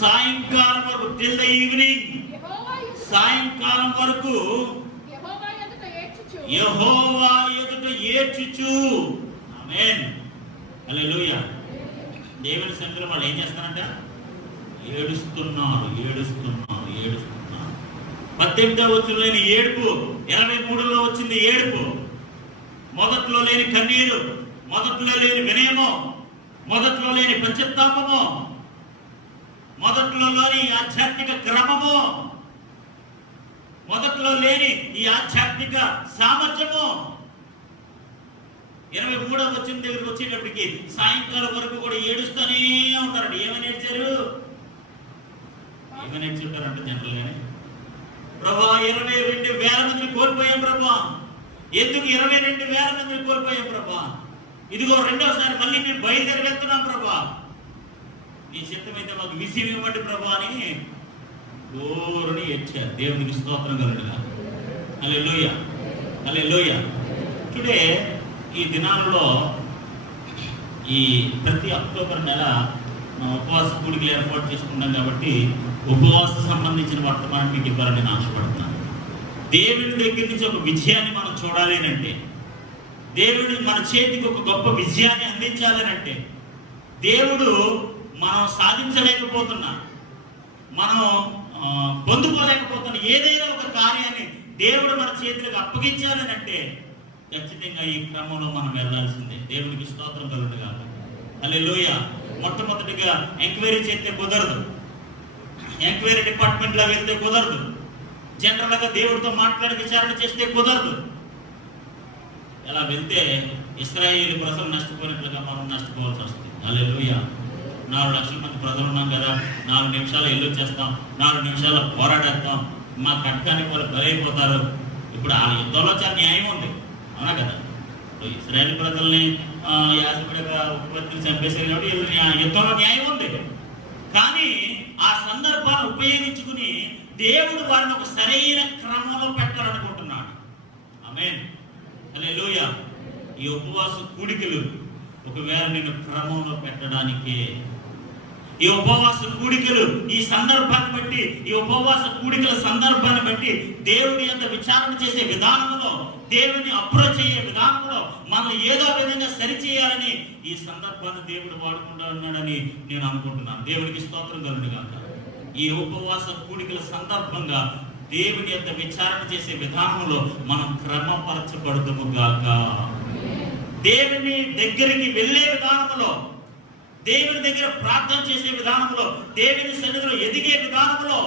సాయంకాలం వరకు టిల్ ద ఈవినింగ్, సాయంకాలం వరకు యెహోవా ఎదుట ఏడ్చుచు. ఆమేన్. హల్లెలూయా. దేవుని సన్నిధిలో వాళ్ళు ఏం చేస్తారంట? ఏడుస్తున్నారు. 18వ వచనంలో లేని ఏడుపు, 23లో వచ్చింది ఏడుపు. మొదట్లో లేని కన్నీరు, మొదట్లో లేని వినయము, మొదట్లో లేని పశ్చాత్తాపము, మొదట్లో లేని ఆధ్యాత్మిక క్రమము, మొదట్లో లేని ఈ ఆధ్యాత్మిక సామర్థ్యము 23వ వచనం దగ్గరికి వచ్చేటప్పటికి సాయంకాలం వరకు కూడా ఏడుస్తూనే ఉంటారండి. ఏమని ఏడ్చుంటారంటే జనరల్ గానే, ప్రభా 22,000 మందిని కోల్పోయాం ప్రభా. ఎందుకు 22,000 మందిని కోల్పోయాం ప్రభా? ఇదిగో రెండోసారి మళ్ళీ మేము బయలుదేరి వెళ్తున్నాం ప్రభా. నీ చిత్తమైతే మాకు విజయం ఇవ్వండి ప్రభా అని గోరుని ఏడ్చారు. దేవునికి స్తోత్రం కలుగుగా. హల్లెలూయా. హల్లెలూయా. టుడే ఈ దినాలలో ఈ ప్రతి అక్టోబర్ నెల ఉపవాస కూడికలు ఏర్పాటు చేసుకుంటాం కాబట్టి ఉపవాస సంబంధించిన వర్తమానం మీకు ఇవ్వాలని నేను ఆశపడుతున్నాను. దేవుడి దగ్గర నుంచి ఒక విజయాన్ని మనం చూడాలి అంటే, దేవుడు మన చేతికి ఒక గొప్ప విజయాన్ని అందించాలనంటే, దేవుడు మనం సాధించలేకపోతున్నా, మనం పొందుకోలేకపోతున్నా ఏదైనా ఒక కార్యాన్ని దేవుడు మన చేతులకు అప్పగించాలనంటే ఖచ్చితంగా ఈ క్రమంలో మనం వెళ్ళాల్సిందే. దేవుడికి స్తోత్రం కలుగుగా. హల్లెలూయా. మొట్టమొదటిగా ఎంక్వైరీ చేస్తే కుదరదు, ఎంక్వైరీ డిపార్ట్మెంట్ లో వెళ్తే కుదరదు, జనరల్ గా దేవుడితో మాట్లాడి విచారణ చేస్తే కుదరదు. ఎలా వెళ్తే ఇశ్రాయేలు ప్రజలు నష్టపోయినట్లుగా మనం నష్టపోవాల్సి వస్తుంది. హల్లెలూయా. 4 లక్షల మంది ప్రజలు ఉన్నాం కదా, 4 నిమిషాలు వెళ్ళొచ్చేస్తాం, 4 నిమిషాల్లో పోరాడేస్తాం, మా కట్టానికి వాళ్ళు బలైపోతారు. ఇప్పుడు ఆ యుద్ధంలో చాలా న్యాయం ఉంది, అవునా కదా? ఇశ్రాయేలు ప్రజల్ని యాజకుడిగా ఉపపత్తిని చంపేసే యుద్ధంలో న్యాయం ఉంది. కానీ ఆ సందర్భాన్ని ఉపయోగించుకుని దేవుడు వారిని ఒక సరైన క్రమంలో పెట్టాలనుకుంటున్నాడు. ఆమేన్. హల్లెలూయా. ఈ ఉపవాస కూడికలు ఒకవేళ నేను క్రమంలో పెట్టడానికే, ఈ ఉపవాస కూడికలు ఈ సందర్భాన్ని బట్టి, ఈ ఉపవాస కూడికల సందర్భాన్ని బట్టి దేవుడి యొక్క విచారణ చేసే విధానంలో, దేవుని అప్రోచ్ అయ్యే విధానంలో మనం ఏదో విధంగా సరిచేయాలని ఈ సందర్భాన్ని దేవుడు వాడుకుంటూ ఉన్నాడని నేను అనుకుంటున్నాను. దేవుడికి స్తోత్రం కలుగుగాక. ఈ ఉపవాస కూడికల సందర్భంగా దేవుని యొక్క విచారణ చేసే విధానంలో మనం క్రమపరచబడుదుము గాక. దేవుని దగ్గరికి వెళ్ళే విధానంలో, దేవుని దగ్గర ప్రార్థన చేసే విధానంలో, దేవుని సన్నిధిలో ఎదిగే విధానంలో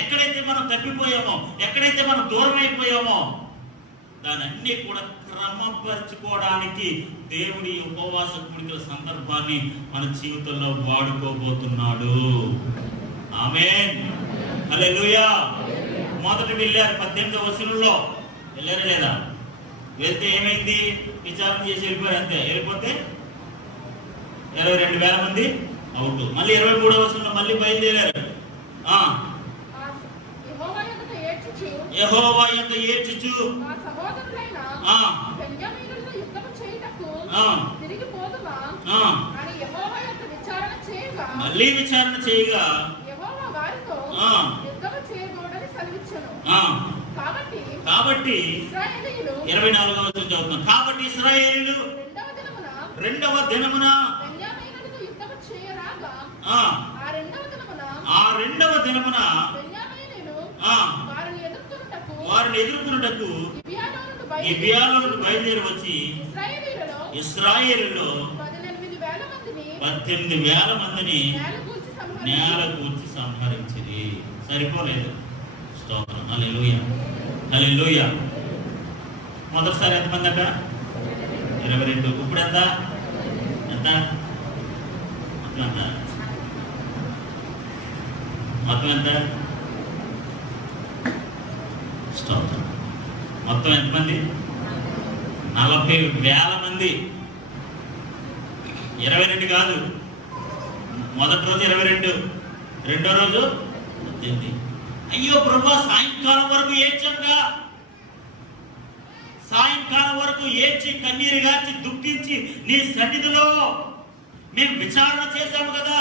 ఎక్కడైతే మనం తప్పిపోయామో, ఎక్కడైతే మనం దూరం అయిపోయామో దాని అన్ని కూడా క్రమపరచుకోవడానికి దేవుడి ఉపవాస కూడికల సందర్భాన్ని మన జీవితంలో వాడుకోబోతున్నాడు. ఆమేన్, హల్లెలూయా. మొదట వెళ్ళారు 18వ వచనంలో, వెళ్ళారా లేదా? వెళ్తే ఏమైంది? విచారణ చేసి వెళ్ళిపోయారు అంతే. వెళ్ళిపోతే 22,000 మంది అవుట్. మళ్ళీ 23వ వచనంలో మళ్ళీ బయలుదేరారు. యెహోవా యందు ఏడ్చుచు మళ్ళీ విచారణ చేయగా కాబట్టి 24వ వచనం చదువుతున్నాం. కాబట్టి ఇశ్రాయేలీయులు రెండవ దినమున వారిని ఎదుర్కొనుటకు గిబియాలో నుండి బయలుదేరి వచ్చి ఇశ్రాయేలులో 18,000 మందిని నేల కూర్చి సంహరించింది. సరిపోలేదు. స్తోత్రం, హల్లెలూయా, హల్లెలూయా. మొదటిసారి ఎంతమంది అట? 22. ఇప్పుడు ఎంత? మొత్తం ఎంత? స్తోత్రం. మొత్తం ఎంతమంది? 40,000 మంది. 22 కాదు. మొదటి రోజు 22, రెండో రోజు 18. అయ్యో ప్రభా, సాయంకాలం వరకు ఏడ్చంగా, సాయంకాలం వరకు ఏడ్చి కన్నీరు గార్చి దుఃఖించి నీ సన్నిధిలో మేము విచారణ చేశాము కదా,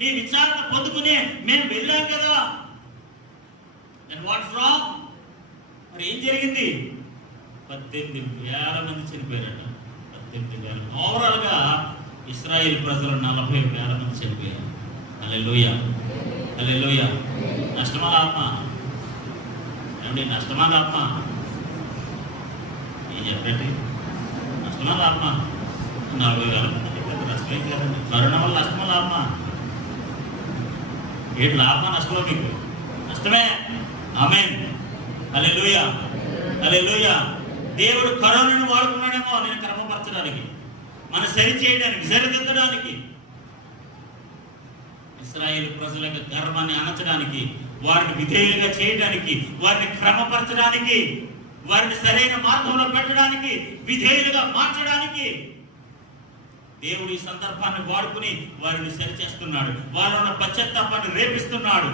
నీ విచారణ పొందుకునే మేము వెళ్ళాం కదా. What's wrong? మరి ఏం జరిగింది? 18,000 మంది చనిపోయారట. 18,000. ఓవరాల్ గా ఇశ్రాయేల్ ప్రజలు 40,000 మంది చనిపోయారు. హల్లెలూయా, హల్లెలూయా. నష్టమా లాభమా? ఏమండి, నష్టమా లాభమా? ఏం చెప్పండి, నష్టమా లాభమా? 40,000 మంది నష్టమే కదండి. కరోనా వల్ల నష్టమా లాభమా? ఏంటి లాభమా నష్టమా? మీకు నష్టమే. ఆమేన్, హల్లెలూయా, హల్లెలూయా. దేవుడు కరోనాను వాడుకున్నాడేమో నేను క్రమపరచడానికి, మన సరి చేయడానికి, సరిదిద్దడానికి, ఇశ్రాయేలు ప్రజల యొక్క గర్వాన్ని అణచడానికి, వారిని విధేయులుగా చేయడానికి, వారిని క్రమపరచడానికి, వారిని సరైన మార్గంలో పెట్టడానికి, విధేయులుగా మార్చడానికి దేవుడు ఈ సందర్భాన్ని వాడుకుని వారిని సరిచేస్తున్నాడు. వారిలో ఉన్న పశ్చాత్తాపాన్ని రేపిస్తున్నాడు.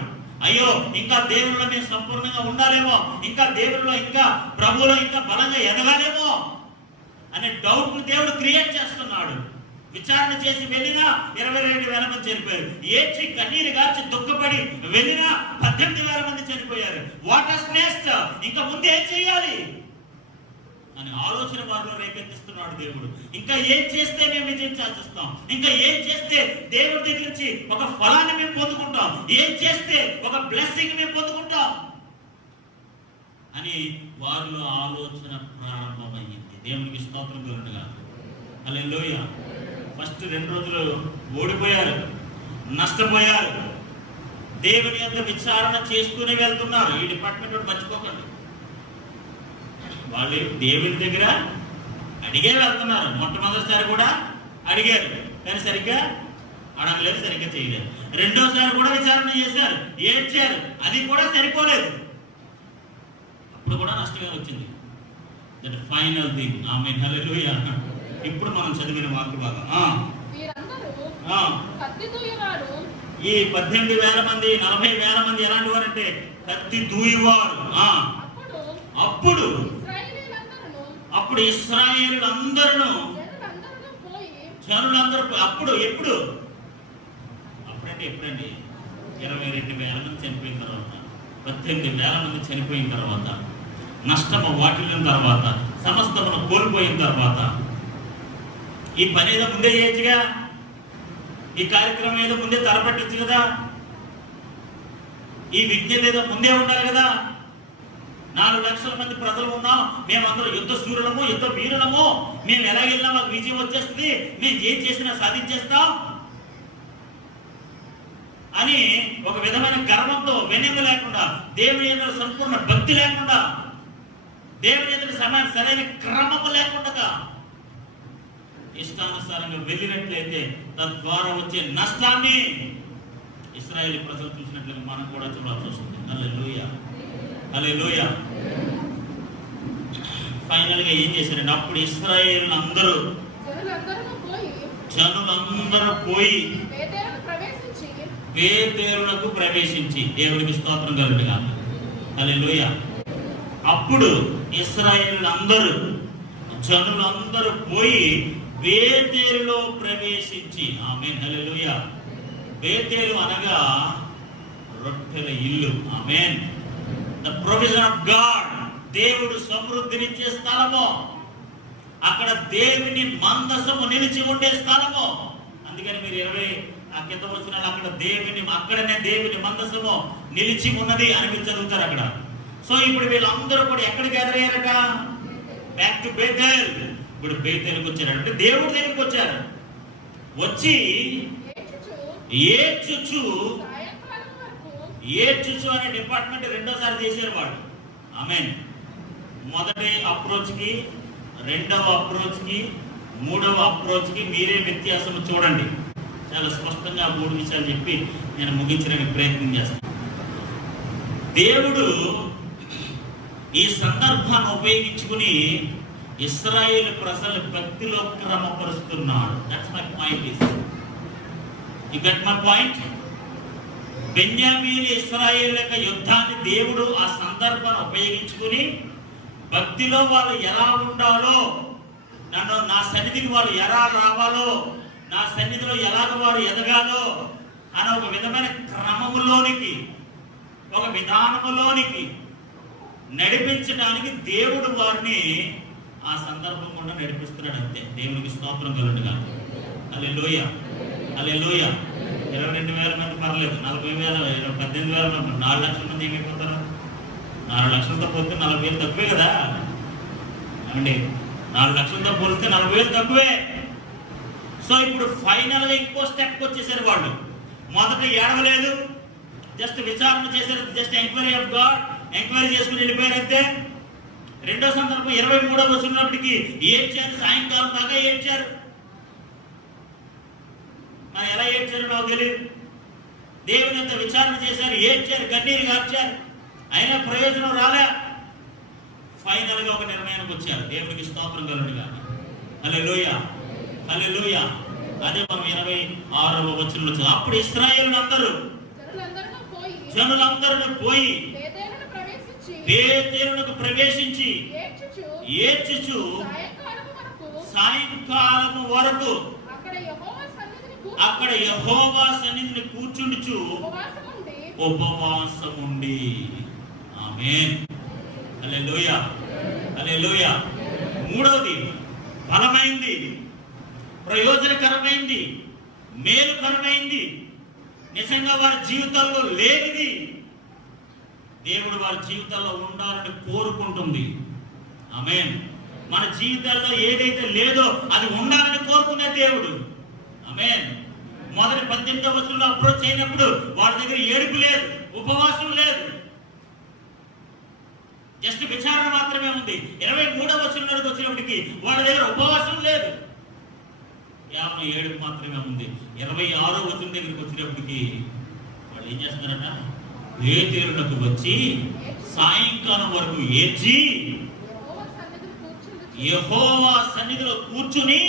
అయ్యో, ఇంకా దేవుళ్ళలో మేము సంపూర్ణంగా ఉండాలేమో, ఇంకా దేవుళ్ళలో, ఇంకా ప్రభువులో ఇంకా బలంగా ఎదగాలేమో అనే డౌట్ దేవుడు క్రియేట్ చేస్తున్నాడు. విచారణ చేసి వెళ్ళినా 22,000 మంది చనిపోయారు. ఏడ్చి కన్నీరు గార్చి దుఃఖపడి వెళ్ళినా 18,000 మంది చనిపోయారు. What is next? ఇంకా ముందు ఏం చేయాలి అని ఆలోచన వారిలో రేకెత్తిస్తున్నాడు దేవుడు. ఇంకా ఏం చేస్తే మేము విజయం సాధిస్తాం, ఇంకా ఏం చేస్తే దేవుడి దగ్గర నుంచి ఒక ఫలాన్ని మేము పొందుకుంటాం, ఏం చేస్తే ఒక బ్లెస్సింగ్ మేము పొందుకుంటాం అని వారిలో ఆలోచన ప్రారంభమైంది. దేవునికి స్తోత్రం కలుగునుగా. హల్లెలూయా. ఫస్ట్ 2 రోజులు ఓడిపోయారు, నష్టపోయారు. దేవుని యొక్క విచారణ చేస్తూనే వెళ్తున్నారు. ఈ డిపార్ట్మెంట్ మర్చిపోకండి. వాళ్ళు దేవుని దగ్గర అడిగే వెళ్తున్నారు. మొట్టమొదటిసారి కూడా అడిగారు, కానీ సరిగ్గా అడగలేదు, సరిగ్గా చేయలేదు. రెండోసారి కూడా విచారణ చేశారు, ఏడ్చారు, అది కూడా సరిపోలేదు. అప్పుడు కూడా నష్టమే వచ్చింది. That final thing. Amen, hallelujah. ఇప్పుడు మనం చదివిన వాక్య భాగం. ఈ 18,000 మంది, 40,000 మంది ఎలాంటి వారంటే కత్తి దూయివారు. అప్పుడు ఇశ్రాయేలులందరూ, జనులందరూ, అప్పుడు ఎప్పుడు? అప్పుడంటే ఎప్పుడండి? 22,000 మంది చనిపోయిన తర్వాత, 18,000 మంది చనిపోయిన తర్వాత, నష్టము వాటిల్లిన తర్వాత, సమస్తమును కోల్పోయిన తర్వాత, ఈ పని ఏదో ముందే చేయొచ్చుగా, ఈ కార్యక్రమం ఏదో ముందే తలపెట్టచ్చు కదా, ఈ విజ్ఞత ఏదో ముందే ఉండాలి కదా. 4 లక్షల మంది ప్రజలు ఉన్నాం, మేమందరూ యుద్ధ శూరులము, యుద్ధ వీరులము, మేము ఎలా వెళ్ళినా మాకు విజయం వచ్చేస్తుంది, మేము ఏం చేసినా సాధించేస్తాం అని ఒక విధమైన గర్వంతో, వెన్నెమ్మ లేకుండా, దేవుని యందు సంపూర్ణ భక్తి లేకుండా దేవుని ఎదుట సమయం సరైన క్రమము లేకుండా ఇష్టానుసారంగా వెళ్ళినట్లయితే తద్వారా వచ్చే నష్టాన్ని ఇశ్రాయేలు ప్రజలు చూసినట్లుగా మనం కూడా చూడాల్సి వస్తుంది. హల్లెలూయా, హల్లెలూయా. ఫైనల్ గా ఏం చేశారంటే, అప్పుడు ఇశ్రాయేలు అందరూ జనులందరూ పోయి బేతేలునకు ప్రవేశించి, దేవుడికి స్తోత్రం కలుగునుగాక. హల్లెలూయా. అప్పుడు ఇశ్రాయేలు అందరూ జనులందరూ పోయి బేతేలులో ప్రవేశించి, ఆమేన్, హల్లెలూయా. బేతేలు అనగా రొట్టెల ఇల్లు. ఆమేన్. ద ప్రొవిజన్ ఆఫ్ గాడ్, దేవుడు సమృద్ధినిచ్చే స్థలము, అక్కడ దేవుని మందసము నిలిచి ఉండే స్థలము. అందుకని మీరు 20 కింద వచ్చిన అక్కడ అక్కడనే దేవుని మందసము నిలిచి ఉన్నది అని మీరు చదువుతారు అక్కడ. సో ఇప్పుడు వీళ్ళందరూ కూడా ఎక్కడ గ్యాదర్ అయ్యారట? Back to Bethel. ఇప్పుడు బేతేలుకి వచ్చారు అంటే దేవుడి దగ్గరికి వచ్చారు. వచ్చి ఏడ్చుచు అనే డిపార్ట్మెంట్ రెండోసారి చేశారు వాళ్ళు. ఆమేన్. మొదటి అప్రోచ్ కి, రెండవ అప్రోచ్ కి, మూడవ అప్రోచ్ కి మీరే వ్యత్యాసం చూడండి. చాలా స్పష్టంగా 3 విషయాలు చెప్పి నేను ముగించడానికి ప్రయత్నం చేస్తాను. దేవుడు ఈ సందర్భాన్ని ఉపయోగించుకుని ఇశ్రాయేలు ప్రజల భక్తిలో క్రమపరుస్తున్నాడు. That's my point. You get my point? బెన్యామీను ఇశ్రాయేలు యొక్క యుద్ధాన్ని దేవుడు ఆ సందర్భాన్ని ఉపయోగించుకుని భక్తిలో వాళ్ళు ఎలా ఉండాలో, నా సన్నిధికి వాళ్ళు ఎలా రావాలో, నా సన్నిధిలో ఎలాగ వారు ఎదగాలో అని ఒక విధమైన క్రమములోనికి, ఒక విధానములోనికి నడిపించడానికి దేవుడు వారిని ఆ సందర్భం కూడా నడిపిస్తున్నాడు. అంతే. దేవునికి స్తోత్రం కలుగునుగాక. హల్లెలూయా, హల్లెలూయా. 22,000 మంది పర్లేదు, 40,000, 18,000 మంది, 4 లక్షల మంది ఏమైపోతారు? 4 లక్షలతో పోలిస్తే 40,000 తక్కువే కదా అండి. 4 లక్షలతో పోలిస్తే 40,000 తక్కువే. సో ఇప్పుడు ఫైనల్ గా ఇంకో స్టెప్ వచ్చేసారు వాళ్ళు. మొదట ఏడవలేదు, జస్ట్ విచారణ చేశారు, just enquiry of God, enquiry చేసుకుని వెళ్ళిపోయారంతే. రెండో సందర్భం 23వ వచనంలోకి ఏడ్చారు, సాయంకాలం దాకా ఏడ్చారు. మరి ఎలా ఏడ్చారు నాకు తెలియదు. దేవుని అంత విచారణ చేశారు, ఏడ్చారు, కన్నీరు కార్చారు, అయినా ప్రయోజనం రాలే. ఫైనల్ గా ఒక నిర్ణయానికి వచ్చారు. దేవునికి స్తోత్రం కలుగునుగాక. హల్లెలూయా, హల్లెలూయా. అదే మనం 26వ వచనంలో, అప్పుడు ఇశ్రాయేలులందరూ జనులందరూ పోయి బేతేలునకు ప్రవేశించి ఏడ్చుచు సాయంకాలము వరకు అక్కడ యెహోవా సన్నిధిని కూర్చుండుచు ఉపవాసముండి. ఆమేన్, హల్లెలూయా, హల్లెలూయా. మూడవది బలమైంది, ప్రయోజనకరమైంది, మేలుకరమైంది, నిజంగా వారి జీవితాల్లో లేనిది దేవుడు వారి జీవితాల్లో ఉండాలని కోరుకుంటుంది. ఆమేన్. మన జీవితాల్లో ఏదైతే లేదో అది ఉండాలని కోరుకునే దేవుడు. ఆమేన్. మొదటి 18వ వచనంలో అప్రోచ్ అయినప్పుడు వాళ్ళ దగ్గర ఏడుపు లేదు, ఉపవాసం లేదు, జస్ట్ విచారణ మాత్రమే ఉంది. 23వ వచనంలోకి వచ్చినప్పటికీ వాళ్ళ దగ్గర ఉపవాసం లేదు, కేవలం ఏడుపు మాత్రమే ఉంది. 26వ వచనం దగ్గరికి వచ్చినప్పటికీ వాళ్ళు ఏం చేస్తున్నారట? బేతేలునకు వచ్చి సాయంకాలం వరకు ఏడ్చి యెహోవా సన్నిధిలో కూర్చుని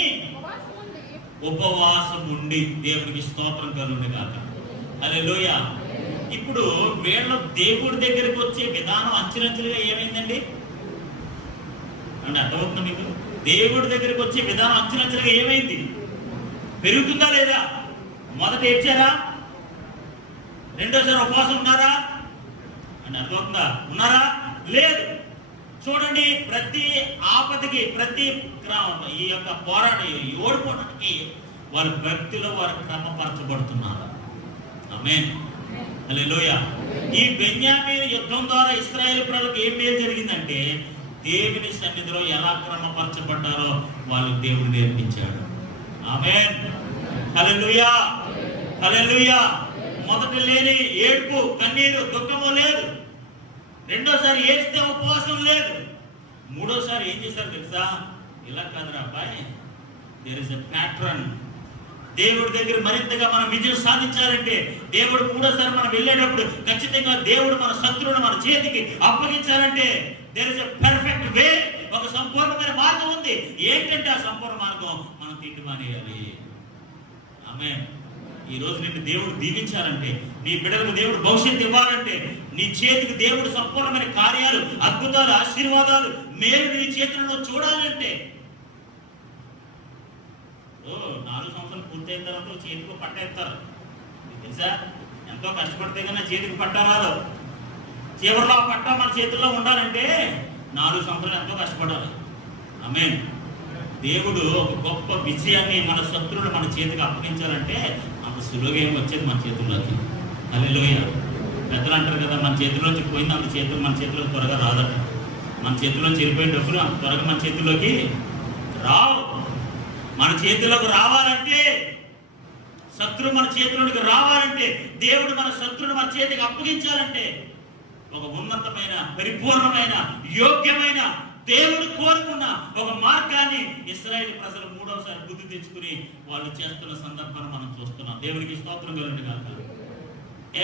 ఉపవాసం ఉండి. దేవునికి స్తోత్రం కలుగునుగాక. హల్లెలూయా. ఇప్పుడు వీళ్ళ దేవుడి దగ్గరికి వచ్చే విధానం అంచెలంచెలుగా ఏమైందండి అంటే అర్థమవుతుంది మీకు? దేవుడి దగ్గరికి వచ్చే విధానం అంచెలంచెలుగా ఏమైంది? పెరుగుతుందా లేదా? మొదట ఏడ్చారా? రెండోసారి ఉపవాసం ఉన్నారా అని అర్థమవుతుందా? ఉన్నారా? లేదు. చూడండి, ప్రతి ఆపదకి, ప్రతి ఈ యొక్క పోరాటం ఓడిపోవడానికి వారి భక్తిలో వారు క్రమపరచబడుతున్నారు. ఆమేన్, హల్లెలూయా. ఈ బెన్యామీను యుద్ధం ద్వారా ఇశ్రాయేలు ప్రజలకు ఏం మేలు జరిగిందంటే దేవుని సన్నిధిలో ఎలా క్రమపరచబడ్డారో వాళ్ళు దేవుడు నేర్పించాడు. ఆమేన్, హల్లెలూయా, హల్లెలూయా. మొదట లేని ఏడుపు, కన్నీరు, దుఃఖము లేదు. రెండోసారి ఏడ్స్తే ఉపవాసం లేదు. మూడోసారి ఏం చేశారు తెలుసా? ఇలా కాదురా అబ్బాయి, దేర్ ఇస్ ఎ ప్యాట్రన్. దేవుడి దగ్గర మరింతగా మనం విజయం సాధించాలంటే, దేవుడు మూడోసారి మనం వెళ్ళేటప్పుడు ఖచ్చితంగా దేవుడు మన శత్రువును మన చేతికి అప్పగించాలంటే there is a perfect way, ఒక సంపూర్ణమైన మార్గం ఉంది. ఏంటంటే ఆ సంపూర్ణ మార్గం మనం తిండి మానేయాలి. ఆమేన్. ఈ రోజు నిన్ను దేవుడు దీవించాలంటే, నీ బిడ్డలకు దేవుడు భవిష్యత్తు ఇవ్వాలంటే, నీ చేతికి దేవుడు సంపూర్ణమైన కార్యాలు, అద్భుతాలు, ఆశీర్వాదాలు, మేలు నీ చేతుల్లో చూడాలంటే 4 సంవత్సరాలు పూర్తయిన తర్వాత చేతికి పట్టేస్తారు. తెలుసా? ఎంతో కష్టపడితే కన్నా చేతికి పట్ట రాదు. చివరిలో పట్ట మన చేతుల్లో ఉండాలంటే 4 సంవత్సరాలు ఎంతో కష్టపడాలి. ఆమేన్. దేవుడు ఒక గొప్ప విజయాన్ని మన శత్రువులు మన చేతికి అప్పగించాలంటే అంత సులువుగా ఏమి వచ్చేది మన చేతుల్లోకి. హల్లెలూయా. పెద్దలు అంటారు కదా, మన చేతిలోంచి పోయింది అంత చేతులు మన చేతిలో త్వరగా రాదట. మన చేతిలోంచి వెళ్ళిపోయిన డబ్బులు అంత త్వరగా మన చేతిలోకి రావు. మన చేతిలోకి రావాలంటే, శత్రువు మన చేతిలోకి రావాలంటే, దేవుడు మన శత్రువును మన చేతికి అప్పగించాలంటే ఒక ఉన్నతమైన, పరిపూర్ణమైన, యోగ్యమైన, దేవుడు కోరుకున్న ఒక మార్గాన్ని ఇశ్రాయేలు ప్రజలు మూడవసారి బుద్ధి తెచ్చుకుని వాళ్ళు చేస్తున్న సందర్భాన్ని మనం చూస్తున్నాం. దేవుడికి స్తోత్రం కలుగును గాక.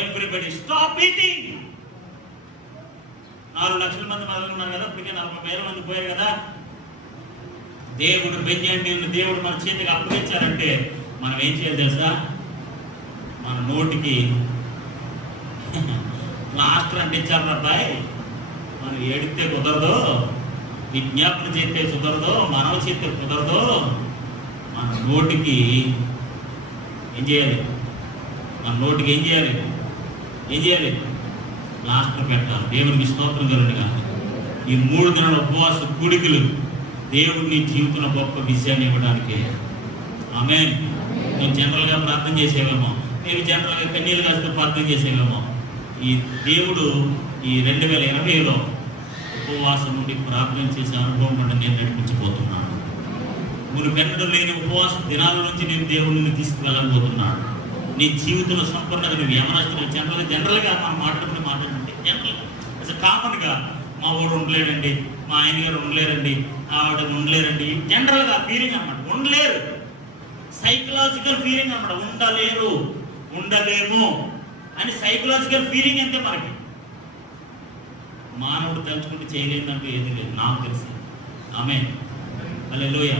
Everybody stop eating. 4 లక్షల మంది మొదలున్నారు కదా, ఇప్పటికే 40,000 మంది పోయారు కదా. దేవుడు బెన్యామీనును దేవుడు మన చేతికి అప్పగించారంటే మనం ఏం చేయాలి తెలుసా? మన నోటికి ప్లాస్టర్ అంటించాలి అబ్బాయి. మనం ఏడితే కుదరదు, విజ్ఞాపన చేస్తే కుదరదు, మనవ చేస్తే కుదరదు. మన నోటికి ఏం చేయాలి? మన నోటికి ఏం చేయాలి? ప్లాస్టర్ పెట్టాలి. దేవునికి స్తోత్రం కలుగును గాక. ఈ 3 దినాల ఉపవాస కూడికలు దేవుడిని జీవితంలో గొప్ప విజయాన్ని ఇవ్వడానికి. ఆమేన్. నువ్వు జనరల్గా ప్రార్థన చేసేవేమో, నేను జనరల్గా కన్నీళ్ళు కాస్త ప్రార్థన చేసేవేమో. ఈ దేవుడు ఈ 2020లో ఉపవాసం నుండి ప్రార్థన చేసే అనుభవం నుండి నేను నడిపించబోతున్నాను. మునుపెన్నడూ లేని ఉపవాస దినాల నుంచి నేను దేవుడిని తీసుకువెళ్ళబోతున్నాను. నీ జీవితంలో సంపూర్ణంగా నువ్వు యమనస్తులు జనరల్గా మనం మాట్లాడుతుంటే జనరల్గా కామన్గా మా ఊరు ఉండలేడండి, మా ఆయన గారు ఉండలేరండి, ఆవిడ ఉండలేరండి, జనరల్గా ఫీలింగ్ అన్నమాట. ఉండలేరు, సైకలాజికల్ ఫీలింగ్ అన్నమాట. ఉండలేరు, ఉండలేము అని సైకలాజికల్ ఫీలింగ్ అంతే మనకి. మానవుడు తలుచుకుంటే చేయలేదంటూ ఏది లేదు, నాకు తెలిసి. ఆమేన్. హల్లెలూయా,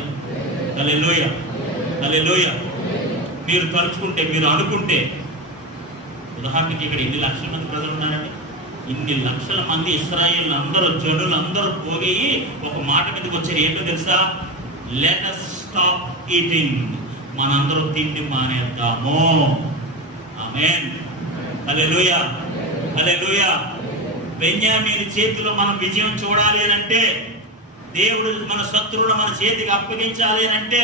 హల్లెలూయా, హల్లెలూయా. మీరు తలుచుకుంటే, మీరు అనుకుంటే, ఉదాహరణకి ఇక్కడ 2 లక్షల మంది ప్రజలు ఉన్నారండి. 2 లక్షల మంది ఇశ్రాయేలు అందరూ, జనులు అందరూ పోగి ఒక మాట మీదకి వచ్చారు. ఏంటో తెలుసా? Let us stop eating. మనందరూ తిండి మానేద్దాము. ఆమేన్. హల్లెలూయా, హల్లెలూయా. బెన్యామీను చేతిలో మనం విజయం చూడాలి అని అంటే, దేవుడు మన శత్రువును మన చేతికి అప్పగించాలి అని అంటే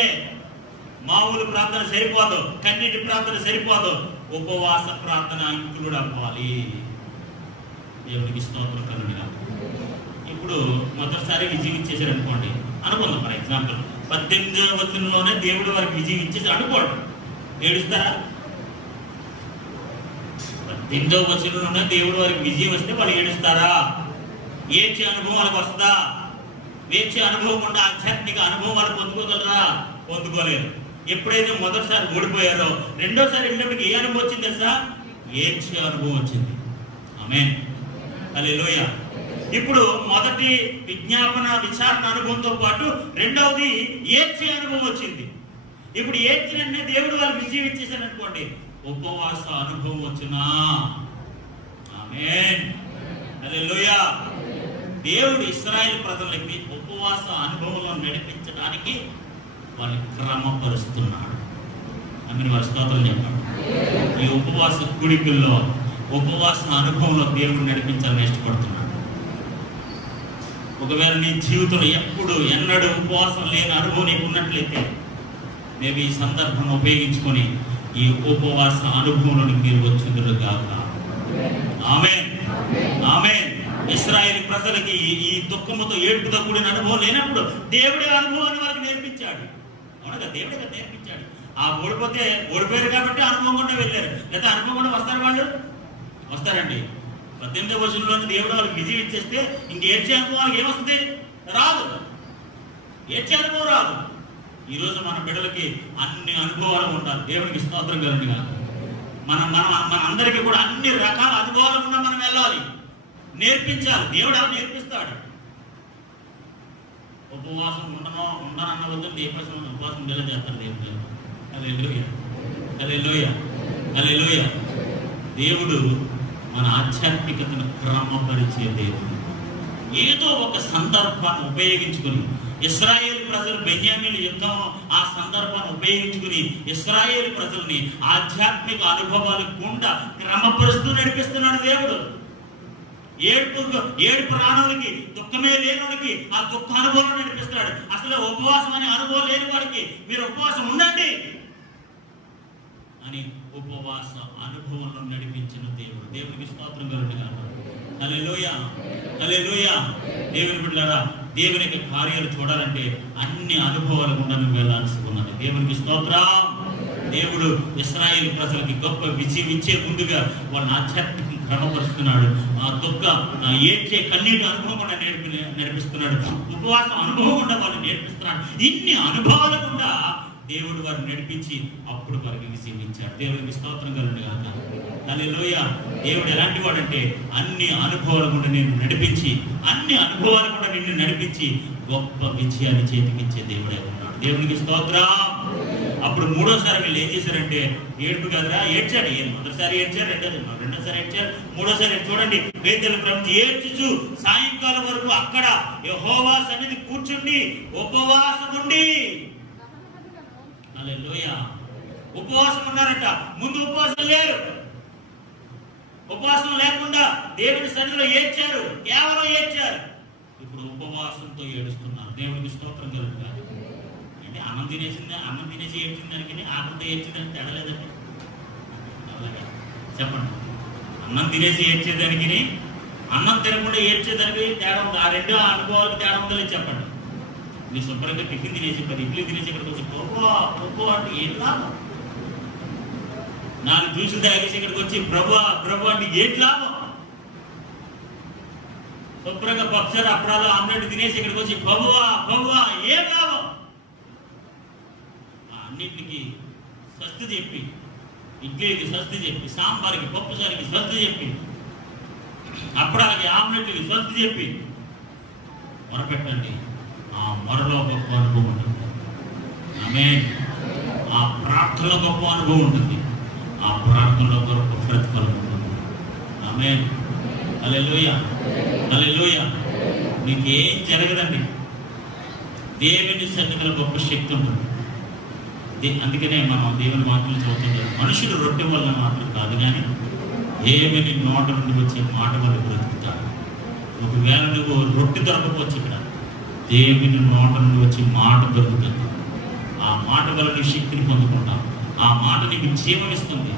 మామూలు ప్రార్థన సరిపోదు, కన్నీటి ప్రార్థన సరిపోదు, ఉపవాస ప్రార్థన ఇంక్లూడ్ అవ్వాలి. దేవుడికి స్తోత్రం కలుగును గాక. ఇప్పుడు మొదటిసారి విజయం ఇచ్చేసారు అనుకోండి, అనుకుందాం. ఫర్ ఎగ్జాంపుల్ 18వ వచనంలోనే దేవుడు వారికి విజయం ఇచ్చేసి అనుకోండి, ఏడుస్తారా? 18వ వచనంలోనే దేవుడు వారికి విజయం వస్తే వాళ్ళు ఏడుస్తారా? ఏడ్చే అనుభవం వాళ్ళకి వస్తుందా? వేర్చే అనుభవం ఉంటే ఆధ్యాత్మిక అనుభవం వాళ్ళు పొందుకోగలరా? పొందుకోలేరు. ఎప్పుడైతే మొదటిసారి ఓడిపోయారో రెండోసారి వెళ్ళినప్పటికీ ఏ అనుభవం వచ్చింది తెలుసా? ఏడ్చే అనుభవం వచ్చింది. ఆమేన్. హల్లెలూయా. ఇప్పుడు మొదటి విజ్ఞాపన విచారణ అనుభవంతో పాటు రెండవది ఏడ్చే అనుభవం వచ్చింది. ఇప్పుడు ఏడ్చిన దేవుడు వాళ్ళు విజయం ఇచ్చేసారు అనుకోండి, ఉపవాస అనుభవం వచ్చినా. ఆమేన్. హల్లెలూయా. దేవుడు ఇశ్రాయేలు ప్రజలకి ఉపవాస అనుభవంలో నడిపించడానికి వాళ్ళని క్రమపరుస్తున్నాడు. ఆమెను వారి స్తోత్రం చెప్పాడు. ఈ ఉపవాస కూడికల్లో, ఉపవాస అనుభవంలో దేవుడు నడిపించాలని ఇష్టపడుతున్నాడు. ఒకవేళ నీ జీవితంలో ఎప్పుడు ఎన్నడూ ఉపవాసం లేని అనుభవం నీకు ఉన్నట్లయితే మేబీ ఈ సందర్భాన్ని ఉపయోగించుకొని ఈ ఉపవాస అనుభవంలోకి మీరు వచ్చుదురు గాక. ఆమేన్, ఆమేన్. ఇశ్రాయేలు ప్రజలకి ఈ దుఃఖముతో ఏడుపుతో కూడిన అనుభవం లేనప్పుడు దేవుడే అనుభవాన్ని వారికి నేర్పించాడు. అవునగా, దేవుడే నేర్పించాడు. ఆ ఓడిపోయారు కాబట్టి అనుభవం కూడా వెళ్ళారు. లేదా అనుభవం కూడా వస్తారు, వాళ్ళు వస్తారండి. 18వ వచనంలో దేవుడు వాళ్ళకి విజయం ఇచ్చేస్తే ఇంకేడ్చే అనుభవం వాళ్ళకి ఏమొస్తుంది? రాదు, ఏడ్చే అనుభవం రాదు. ఈరోజు మన బిడ్డలకి అన్ని అనుభవాలు ఉండాలి. దేవునికి స్తోత్రం కలుగునుగా. మన అందరికీ కూడా అన్ని రకాల అనుభవాలు ఉన్నా మనం వెళ్ళాలి, నేర్పించాలి. దేవుడు అలా నేర్పిస్తాడు. ఉపవాసం ఉండనన్న వద్దు ఉపవాసం ఉండేలా చేస్తాడు దేవుడు. హల్లెలూయా, హల్లెలూయా, హల్లెలూయా. దేవుడు మన ఆధ్యాత్మికతను క్రమపరిచే దేవుడు. ఏదో ఒక సందర్భాన్ని ఉపయోగించుకుని ఇశ్రాయేలు ప్రజలు బెన్యామీను యుద్ధం ఆ సందర్భాన్ని ఉపయోగించుకుని ఇశ్రాయేలు ప్రజల్ని ఆధ్యాత్మిక అనుభవాలు గుండా క్రమపరుస్తూ నడిపిస్తున్నాడు దేవుడు. ఏడుపు రానోడికి, దుఃఖమే లేనోడికి ఆ దుఃఖ అనుభవం నడిపిస్తున్నాడు. అసలు ఉపవాసం అనే అనుభవం లేని వాడికి మీరు ఉపవాసం ఉండండి అని ఉపవాస అనుభవంలో నడిపించిన దేవుడు. దేవునికి స్తోత్రం కలుగునుగా. హల్లెలూయా, హల్లెలూయా. దేవుని బిడ్డలారా, దేవునికి కార్యాలు చూడాలంటే అన్ని అనుభవాలు గుండా నువ్వు వెళ్ళాల్సి ఉన్నది. దేవునికి స్తోత్రం. దేవుడు ఇశ్రాయేలు ప్రజలకి గొప్ప విజయం ఇచ్చే ముందుగా వాళ్ళని ఆధ్యాత్మిక క్రమపరుస్తున్నాడు. ఆ దుఃఖ ఏడ్చే కన్నీటి అనుభవం కూడా నేర్పిస్తున్నాడు. ఉపవాసం అనుభవం కూడా వాళ్ళు నేర్పిస్తున్నాడు. ఇన్ని అనుభవాలు కూడా దేవుడు వారిని నడిపించి అప్పుడు వారికి విజయం ఇచ్చాడు. దేవునికి స్తోత్రం కలుగునుగా. హల్లెలూయా. దేవుడు ఎలాంటి వాడంటే అన్ని అనుభవాలు కూడా నేను నడిపించి, అన్ని అనుభవాలు కూడా నిన్ను నడిపించి గొప్ప విజయాన్ని చేతికిచ్చే దేవుడే ఉన్నాడు. దేవునికి స్తోత్రం. అప్పుడు మూడోసారి వీళ్ళు ఏం చేశారంటే, ఏడుపు కాదురా, ఏడ్చాడు. మొదటిసారి ఏడ్చారు, రెండోసారి ఏడ్చారు, మూడోసారి చూడండి, పేతురు ప్రభువు ఏడ్చుచు సాయంకాలం వరకు అక్కడ యెహోవా సన్నిధి కూర్చుండి ఉపవాసం ఉండి. హల్లెలూయా. ఉపవాసం ఉన్నారట. ముందు ఉపవాసం లేరు. ఉపవాసం లేకుండా దేవుడి సన్నిధిలో ఏడ్చారు, కేవలం ఏడ్చారు. ఇప్పుడు ఉపవాసంతో ఏడుస్తున్నారు. దేవుడికి స్తోత్రం కలుగునుగా. అంటే అన్నం తినేసి ఏడ్చిన దానికి ఆకలితో ఏడ్చేదానికి తేడా లేదండి. అలాగే చెప్పండి. అన్నం తినేసి ఏడ్చేదానికి అన్నం తినకుండా ఏడ్చేదానికి తేడా ఉంది. ఆ రెండు అనుభవాలకు తేడా ఉందో లేదు చెప్పండి. మీరు శుభ్రంగా టిఫిన్ తినేసి 10 ఇడ్లీ తినేసి ఇక్కడికి వచ్చి ప్రభు అంటే ఏం లాభం? 4 జ్యూసులు తాగేసి ఇక్కడికి వచ్చి ప్రభు అంటే ఏంటి లాభం? శుభ్రంగా పప్పుసారి అప్పుడాలు ఆమ్లెట్ తినేసి ఇక్కడికి వచ్చి ప్రభువా ఏం లాభం? అన్నింటికి స్వస్తి చెప్పి, ఇడ్లీకి స్వస్తి చెప్పి, సాంబార్కి పప్పుసారికి స్వస్తి చెప్పి, అప్పుడాలకి ఆమ్లెట్కి స్వస్తి చెప్పి మొరపెట్టండి. ఆ మొరలో గొప్ప అనుభవం ఉంటుంది. ఆమేన్. ఆ ప్రార్థనలో గొప్ప అనుభవం ఉంటుంది. ఆ ప్రార్థనలో గొప్ప ప్రతిఫలం ఉంటుంది. ఆమేన్. హల్లెలూయా, హల్లెలూయా. మీకు ఏం జరగదండి. దేవుని సన్నిధిలో గొప్ప శక్తి ఉంటుంది. అందుకనే మనం దేవుని మాటలు చదువుతుంటాం. మనుషులు రొట్టె వల్ల మాత్రం కాదు, కానీ దేవుని నోట నుండి వచ్చే మాట వల్ల బ్రతుకుతాడు. ఒకవేళ నువ్వు రొట్టె దొరకపోవచ్చు, ఇక్కడ దేవుని నోట నుండి వచ్చే మాట దొరుకుతుంది. ఆ మాట వల్ల నీ శక్తిని పొందుకుంటావు. ఆ మాట నీకు జీవనిస్తుంది.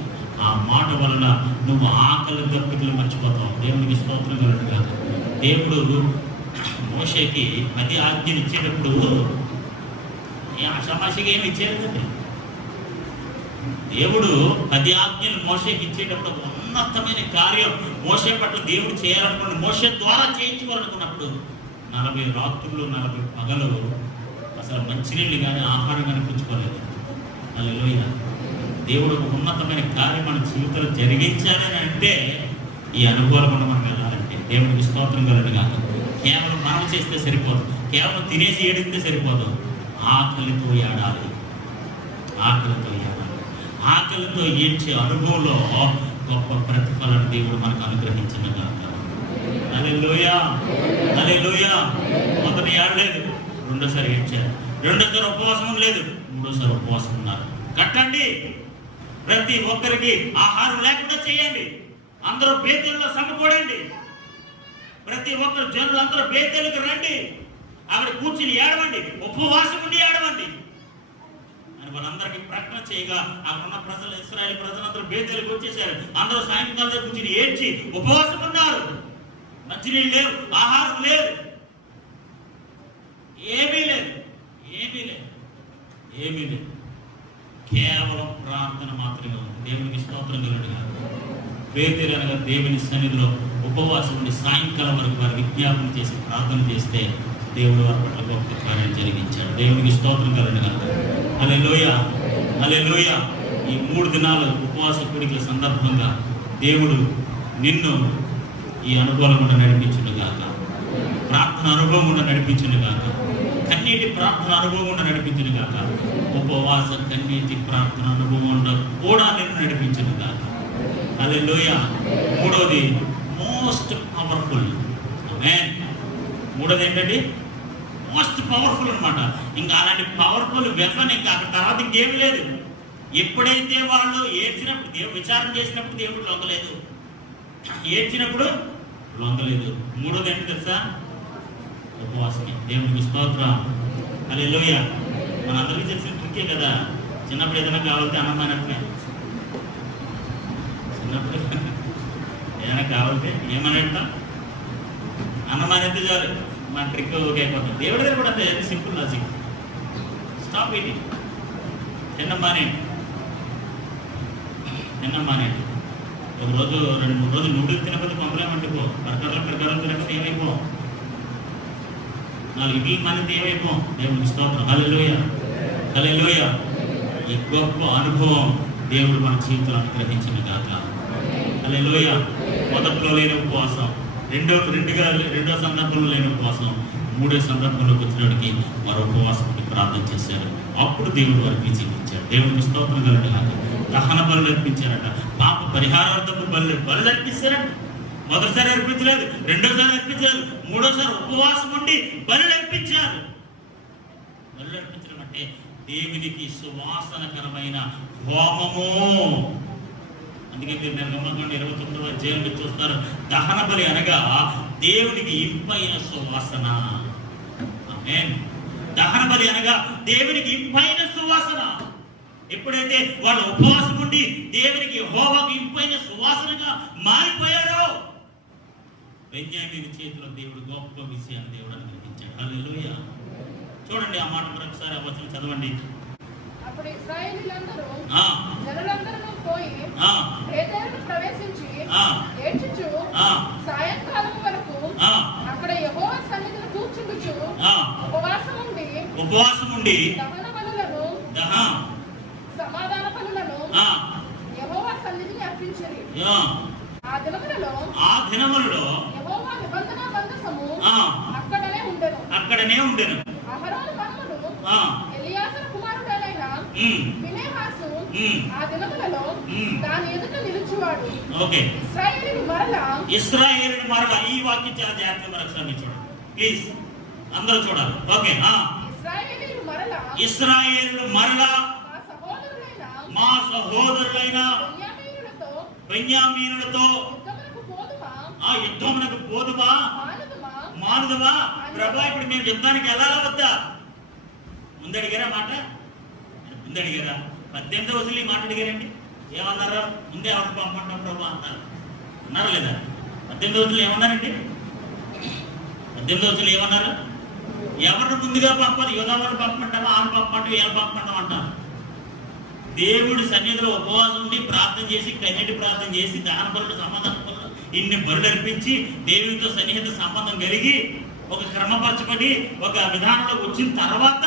ఆ మాట వలన నువ్వు ఆకలి దప్పికలు మర్చిపోతావు. దేవునికి స్తోత్రం కలుగునుగా. దేవుడు మోషేకి 10 ఆజ్ఞలు ఇచ్చేటప్పుడు ఆషామాషిగా ఏమి ఇచ్చేదండి. దేవుడు 10 ఆజ్ఞలు మోషేకి ఇచ్చేటప్పుడు ఉన్నతమైన కార్యం మోషే పట్ల దేవుడు చేయాలనుకున్న, మోషే ద్వారా చేయించుకోవాలనుకున్నప్పుడు 40 రాత్రులు 40 పగలు అసలు మంచినీళ్ళు కానీ ఆహారం కానీ పుచ్చుకోలేదు. హల్లెలూయా. దేవుడు ఒక ఉన్నతమైన కార్యం మన జీవితంలో జరిగించాలని అంటే ఈ అనుభవాలు కూడా మనం వెళ్ళాలంటే దేవుడికి స్తోత్రం కలుగునుగా. కేవలం మనం చేస్తే సరిపోదు, కేవలం తినేసి ఏడిస్తే సరిపోదు. ఆకలితో ఏడాలి, ఆకలితో ఏడాలి. ఆకలితో ఏడ్చే అనుభవంలో గొప్ప ప్రతిఫలాన్ని దేవుడు మనకు అనుగ్రహించిన గాక. హల్లెలూయా, హల్లెలూయా. మొదట ఏడలేదు, రెండోసారి ఏడ్చారు. రెండోసారి ఉపవాసం లేదు, మూడోసారి ఉపవాసం ఉన్నారు. కట్టండి, ప్రతి ఒక్కరికి ఆహారం లేకుండా చేయండి. అందరూ బేతేలులో సమకూడండి. ప్రతి ఒక్కరు జనులు అందరూ బేతేలుకు రండి. అక్కడ కూర్చుని ఏడవండి, ఉపవాసం ఉండి ఏడవండి అని వాళ్ళందరికీ ప్రకటన చేయగా అక్కడ ఉన్న ప్రజలు, ఇశ్రాయేలు ప్రజలందరూ బేతేలుకు వచ్చేసారు. అందరూ సాయంకాలం కూర్చుని ఏడ్చి ఉపవాసం ఉన్నారు. మంచినీళ్ళు లేవు, ఆహారం లేదు, ఏమీ లేదు, ఏమీ లేదు, ఏమీ లేదు. కేవలం ప్రార్థన మాత్రమే ఉంది. దేవునికి స్తోత్రం కలుగునుగా. పేతురు అనగా దేవుని సన్నిధిలో ఉపవాసం ఉండి సాయంకాలం వరకు వారు విజ్ఞాపన చేసి ప్రార్థన చేస్తే దేవుడు వారి పట్ల గొప్ప కార్యం జరిగించాడు. దేవునికి స్తోత్రం కలుగును గాక. హల్లెలూయా, హల్లెలూయా. ఈ 3 దినాలు ఉపవాస కూడికల సందర్భంగా దేవుడు నిన్ను ఈ అనుభవం కూడా నడిపించును గాక. ప్రార్థన అనుభవం కూడా నడిపించును గాక. కన్నీటి ప్రార్థన అనుభవం కూడా నడిపించును గాక. ఉపవాస కన్నీటి ప్రార్థన అనుభవం కూడా నిన్ను నడిపించును గాక. హల్లెలూయా. మూడోది మోస్ట్ పవర్ఫుల్. ఆమేన్. మూడోది ఏంటండి? మోస్ట్ పవర్ఫుల్ అన్నమాట. ఇంకా అలాంటి పవర్ఫుల్ వెపన్ ఇంకా అక్కడ తర్వాత ఇంకేమీ లేదు. ఎప్పుడైతే వాళ్ళు ఏడ్చినప్పుడు, దేవుడు విచారణ చేసినప్పుడు దేవుడు లొంగలేదు, ఏడ్చినప్పుడు లొంగలేదు. మూడోది ఏంటి తెలుసా? ఉపవాసమే. దేవునికి స్తోత్రం. హల్లెలూయా. మనందరికీ తెలిసిన ట్రిక్కే కదా. చిన్నప్పుడు ఏదైనా కావాలంటే అన్నం మానేటమే. చిన్నప్పుడు ఏదైనా కావాలంటే ఏమనేటం? అన్నం మానేస్తే చాలు, మన ట్రిక్ ఓకే అయిపోతుంది. దేవుడి దగ్గర కూడా అంతే, సింపుల్ లాజిక్. Stop eating. తినడం మానేయండి, తినడం మానేయండి. ఒక రోజు 2-3 రోజులు నూడిల్స్ తినకపోతే పంపలేమంటిపో. బర్గర్లు తినకపోతే ఏమైపో. 4 ఇడ్లీ మానేది ఏమైపో. దేవునికి స్తోత్రం. హల్లెలూయా, హల్లెలూయా. ఈ గొప్ప అనుభవం దేవుడు మన జీవితంలో అనుగ్రహించిన గాక. హల్లెలూయా. మొదట్లో లేని ఉపవాసం, రెండో సందర్భంలో లేని ఉపవాసం, మూడో సందర్భంలోకి వచ్చినడికి వారు ఉపవాసం ప్రార్థన చేశారు. అప్పుడు దేవుడు వారికి జీవించాడు. దేవునికి స్తోత్రం కలుగును గాక. దహన బలులు అర్పించారట, పాప పరిహారార్థపు బలులు అర్పిస్తారట. మొదటిసారి అర్పించలేదు, రెండోసారి అర్పించలేదు, మూడోసారి ఉపవాసం ఉండి బలులు అర్పించారు. బలులు అర్పించడం అంటే దేవునికి సువాసనకరమైన హోమము. అందుకే మీరు నిర్గమకాండం 29వ అధ్యాయంలో చూస్తారు. దహన బలి అనగా దేవునికి ఇంపైన సువాసన. ఆమేన్. దహన బలి అనగా దేవునికి ఇంపైన సువాసన. ఎప్పుడైతే వాళ్ళు ఉపవాసం ఉండి దేవునికి యెహోవాకు ఇంపైన సువాసనగా మారిపోయారో, బెన్యామీను చేతిలో దేవుడు గొప్ప విషయాన్ని దేవుడు అనుగ్రహించాడు. హల్లెలూయా. చూడండి ఆ మాట మరొకసారి ఆ వచనం చదవండి. అప్పుడు ఇశ్రాయేలీయులందరూ జనులందరూ పోయి బేతేలును ప్రవేశించి ఏడ్చుచు సాయంకాలం వరకు అక్కడ యెహోవా సన్నిధిని కూర్చుండుచు ఉపవాసం ఉండి దహన బలులను సమాధాన బలులను యెహోవా సన్నిధిని అర్పించిరి. ఆ దినములలో యెహోవా నిబంధన మందసము అక్కడనే ఉండెను. అహరోను మనుమడు ఎలియాజరు కుమారుడైన ఫీనెహాసు ఆ దినములలో దాని ఎదుట నిలుచువాడు. ఇశ్రాయేలును మరలా ఈ వాక్యం చాలా జాగ్రత్తగా మరొకసారి చూడండి ప్లీజ్, అందరూ చూడాలి. ఓకే. ఇశ్రాయేలును మరలా మా సహోదరులైన బెన్యామీనులతో యుద్ధమునకు పోదుమా మానుదమా? ప్రభా, ఇప్పుడు మేము యుద్ధానికి వెళ్ళాలా వద్దా? ముందడిగారా మాట? ముందడిగారా? 18వ వచనంలో ఈ మాట అడిగారండి. ఏమన్నారు? ముందే ఎవరు పంపంటాం ప్రభా అన్నారు. అన్నారా లేదా? 18వ వచనంలో ఏమన్నారండి? 18వ వచనంలో ఏమన్నారు? ఎవరిని ముందుగా పంపాలి? యోధావారు పంపమంటామా, ఆమె పంపమంటాం, ఏం పంపమంటాం అంటారు. దేవుడి సన్నిధిలో ఉపవాసం ఉండి ప్రార్థన చేసి, కన్నీటి ప్రార్థన చేసి, దహన బలులు, సమాధాన బలులు, ఇన్ని బలులు అర్పించి దేవుడితో సన్నిహిత సంబంధం కలిగి ఒక క్రమపరచబడి ఒక విధానంలో వచ్చిన తర్వాత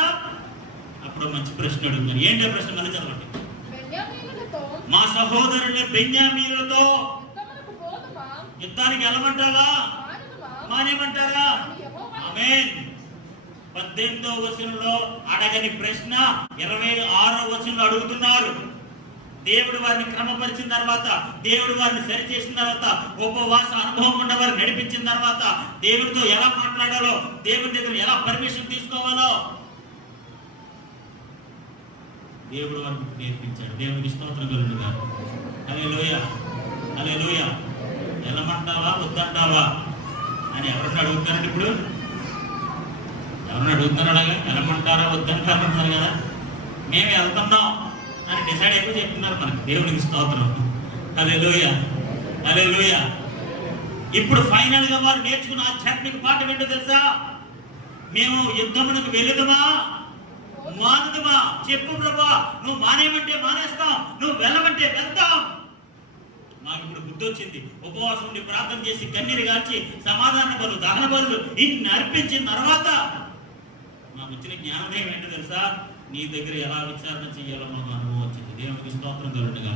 అప్పుడు మంచి ప్రశ్న అడుగుతారు. ఏంటో ప్రశ్న? మళ్ళీ చదవండి. మా సహోదరుని బెన్యామీనులతో యుద్ధానికి వెళ్ళమంటావా, మానేమంటారా? ఆమేన్. 18వ వచనంలో అడగని ప్రశ్న 26వ వచనంలో అడుగుతున్నారు. దేవుడు వారిని క్రమపరిచిన తర్వాత, దేవుడు వారిని సరి చేసిన తర్వాత, ఉపవాస అనుభవం ఉన్న వారిని నడిపించిన తర్వాత, దేవుడితో ఎలా మాట్లాడాలో, దేవుడి దగ్గర ఎలా పర్మిషన్ తీసుకోవాలో దేవుడు వారికి నేర్పించాడు. దేవుడికి స్తోత్రం కలుగును గాక. హల్లెలూయా, హల్లెలూయా. వెళ్ళమంటావా వద్దంటావా అని ఎవరన్నా అడుగుతారండి? ఇప్పుడు ఎవరన్నా అడుగుతున్నారు అలాగా? వెళ్ళమంటారా వద్దంటారా అంటున్నారు కదా. మేము వెళ్తున్నాం అని డిసైడ్ అయిపోయి చెప్తున్నారు మనకి. దేవుడికి స్తోత్రం. హల్లెలూయా, హల్లెలూయా. ఇప్పుడు ఫైనల్ గా వారు నేర్చుకున్న ఆధ్యాత్మిక పాఠం ఏంటో తెలుసా? మేము యుద్ధమునకు వెళ్ళదుమా మానుదమా? చెప్పు ప్రభా, నువ్వు మానేమంటే మానేస్తాం, నువ్వు వెళ్ళమంటే వెళ్తాం. మాకు ఇప్పుడు బుద్ధి వచ్చింది. ఉపవాసం ఉండి ప్రార్థన చేసి కన్నీరు గార్చి సమాధాన బదులు దహన బదులు ఇన్ని అర్పించిన తర్వాత మాకు వచ్చిన జ్ఞానోదయం ఏంటో తెలుసా? నీ దగ్గర ఎలా విచారణ చేయాలో మాకు అనుభవం వచ్చింది. దేవునికి స్తోత్రం కలుగునుగా.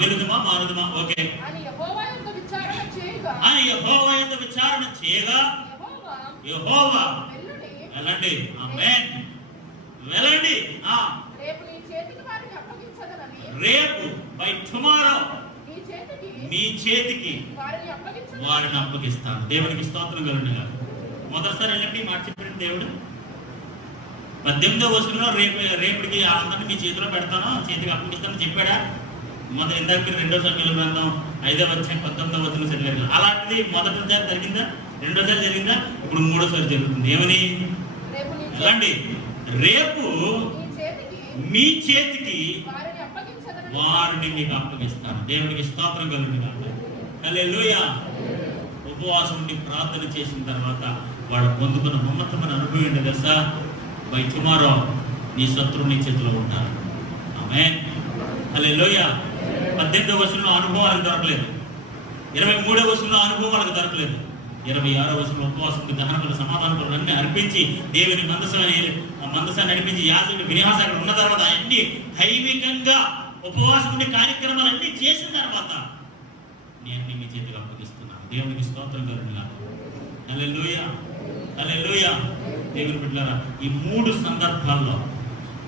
వెలుదుమా మారుదుమా? ఓకే. అని యెహోవా యందు విచారణ చేయగా యెహోవా వెళ్ళండి, ఆమేన్, వెళ్ళండి. రేపు బై టుమారో మీ చేతికి వారిని అప్పగిస్తాను. దేవునికి స్తోత్రం కలుగునుగా. మొదటిసారి వెళ్ళండి మాట చెప్పిన దేవుడు 18వ వచనంలో రేపటికి అందరినీ మీ చేతిలో పెడతాను, చేతికి అప్పగిస్తాను చెప్పాడా? మొదటి ఇందాక మీరు 2వ సమయంలో గ్రంథం 5వ అధ్యాయం 19వ వచనం చదివారు. అలాంటిది మొదటిసారి జరిగిందా? రెండోసారి జరిగిందా? ఇప్పుడు మూడోసారి జరుగుతుంది. ఏమని? వెళ్ళండి, రేపు మీ చేతికి వారిని మీకు అప్పగిస్తాను. దేవునికి స్తోత్రం కలుగునుగా. హల్లెలూయా. ఉపవాసం ఉండి ప్రార్థన చేసిన తర్వాత వాడు పొందుకున్న ఉన్నతమైన అనుభవం ఏంటి తెలుసా? బై టుమారో నీ శత్రువు నీ చేతిలో ఉంటారు. ఆమేన్, హల్లెలూయా. 18వ వచనంలో అనుభవం వాళ్ళకి దొరకలేదు, 23వ వచనంలో అనుభవం వాళ్ళకి దొరకలేదు, 26వ వచనంలో ఉపవాసం దహనములు సమాధానములు అన్ని అర్పించి దేవుని మందసాన్ని నడిపించి యాజకుడు విన్యాసాలు ఉన్న తర్వాత అన్ని దైవికంగా ఉపవాసం ఉండే కార్యక్రమాలన్నీ చేసిన తర్వాత నేను మీ చేతికి అప్పగిస్తున్నాను. దేవునికి స్తోత్రం కలుగునుగా. హల్లెలూయా, హల్లెలూయా. దేవుని బిడ్డలారా, ఈ 3 సందర్భాల్లో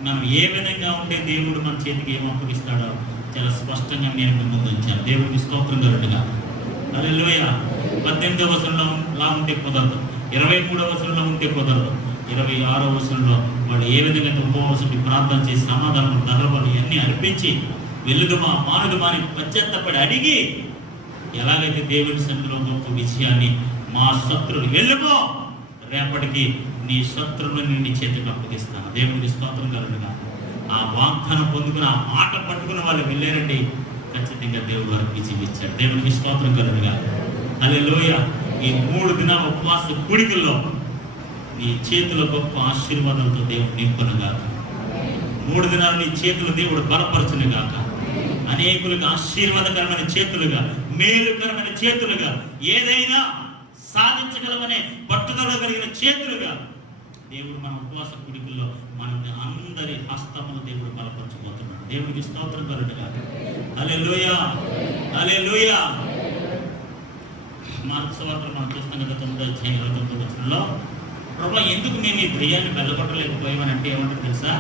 మనం ఏ విధంగా ఉంటే దేవుడు మన చేతికి ఏం అప్పగిస్తాడో చాలా స్పష్టంగా నేను ముందు ఉంచాను. దేవునికి స్తోత్రం కలుగునుగా. హల్లెలూయా. 18వ వచనంలో లా ఉంటే కుదరదు, 23వ వచనంలో ఉంటే కుదరదు, 26వ వచనంలో వాళ్ళు ఏ విధంగా ఉపవాసం ప్రార్థన చేసి సమాధానం దహనబలి అన్ని అర్పించి వెలుగుమా మానుదుమా అని పశ్చాత్తపడి అడిగి ఎలాగైతే దేవుని సన్నిధిలో గొప్ప విజయాన్ని మా శత్రువులు వెళ్ళుకో రేపటికి నీ శత్రువులను నీ చేతికి అప్పగిస్తాను. దేవునికి స్తోత్రం కలుగునుగా. ఆ వాగ్దానం పొందుకుని ఆ మాట పట్టుకున్న వాళ్ళు వెళ్ళారండి, ఖచ్చితంగా దేవుడు వారికి విజయం ఇచ్చాడు. దేవునికి స్తోత్రం కలుగునుగా. హల్లెలూయా. ఈ 3 దినాల ఉపవాస కూడికల్లో నీ చేతుల గొప్ప ఆశీర్వాదాలతో దేవుడు నింపునుగా. 3 దినాలు నీ చేతులు దేవుడు బలపరచునుగాక. అనేకులకు ఆశీర్వాదకరమైన చేతులుగా, మేలుకరమైన చేతులుగా, ఏదైనా సాధించగలమనే పట్టుదల కలిగిన చేతులుగా దేవుడు మన ఉపవాస కూడికల్లో మన అందరి హస్తములు దేవుడు బలపరచబోతున్నాడు. దేవునికి స్తోత్రం కలుగునుగా. హల్లెలూయా, హల్లెలూయా. మార్కు సువార్తలో మనం చూస్తాం కదా 9వ అధ్యాయం 29వ వచనంలో, ప్రభా ఎందుకు మేము ఈ ప్రియాన్ని వెళ్ళగొట్టలేకపోయామని అంటే ఏమంటారు తెలుసా?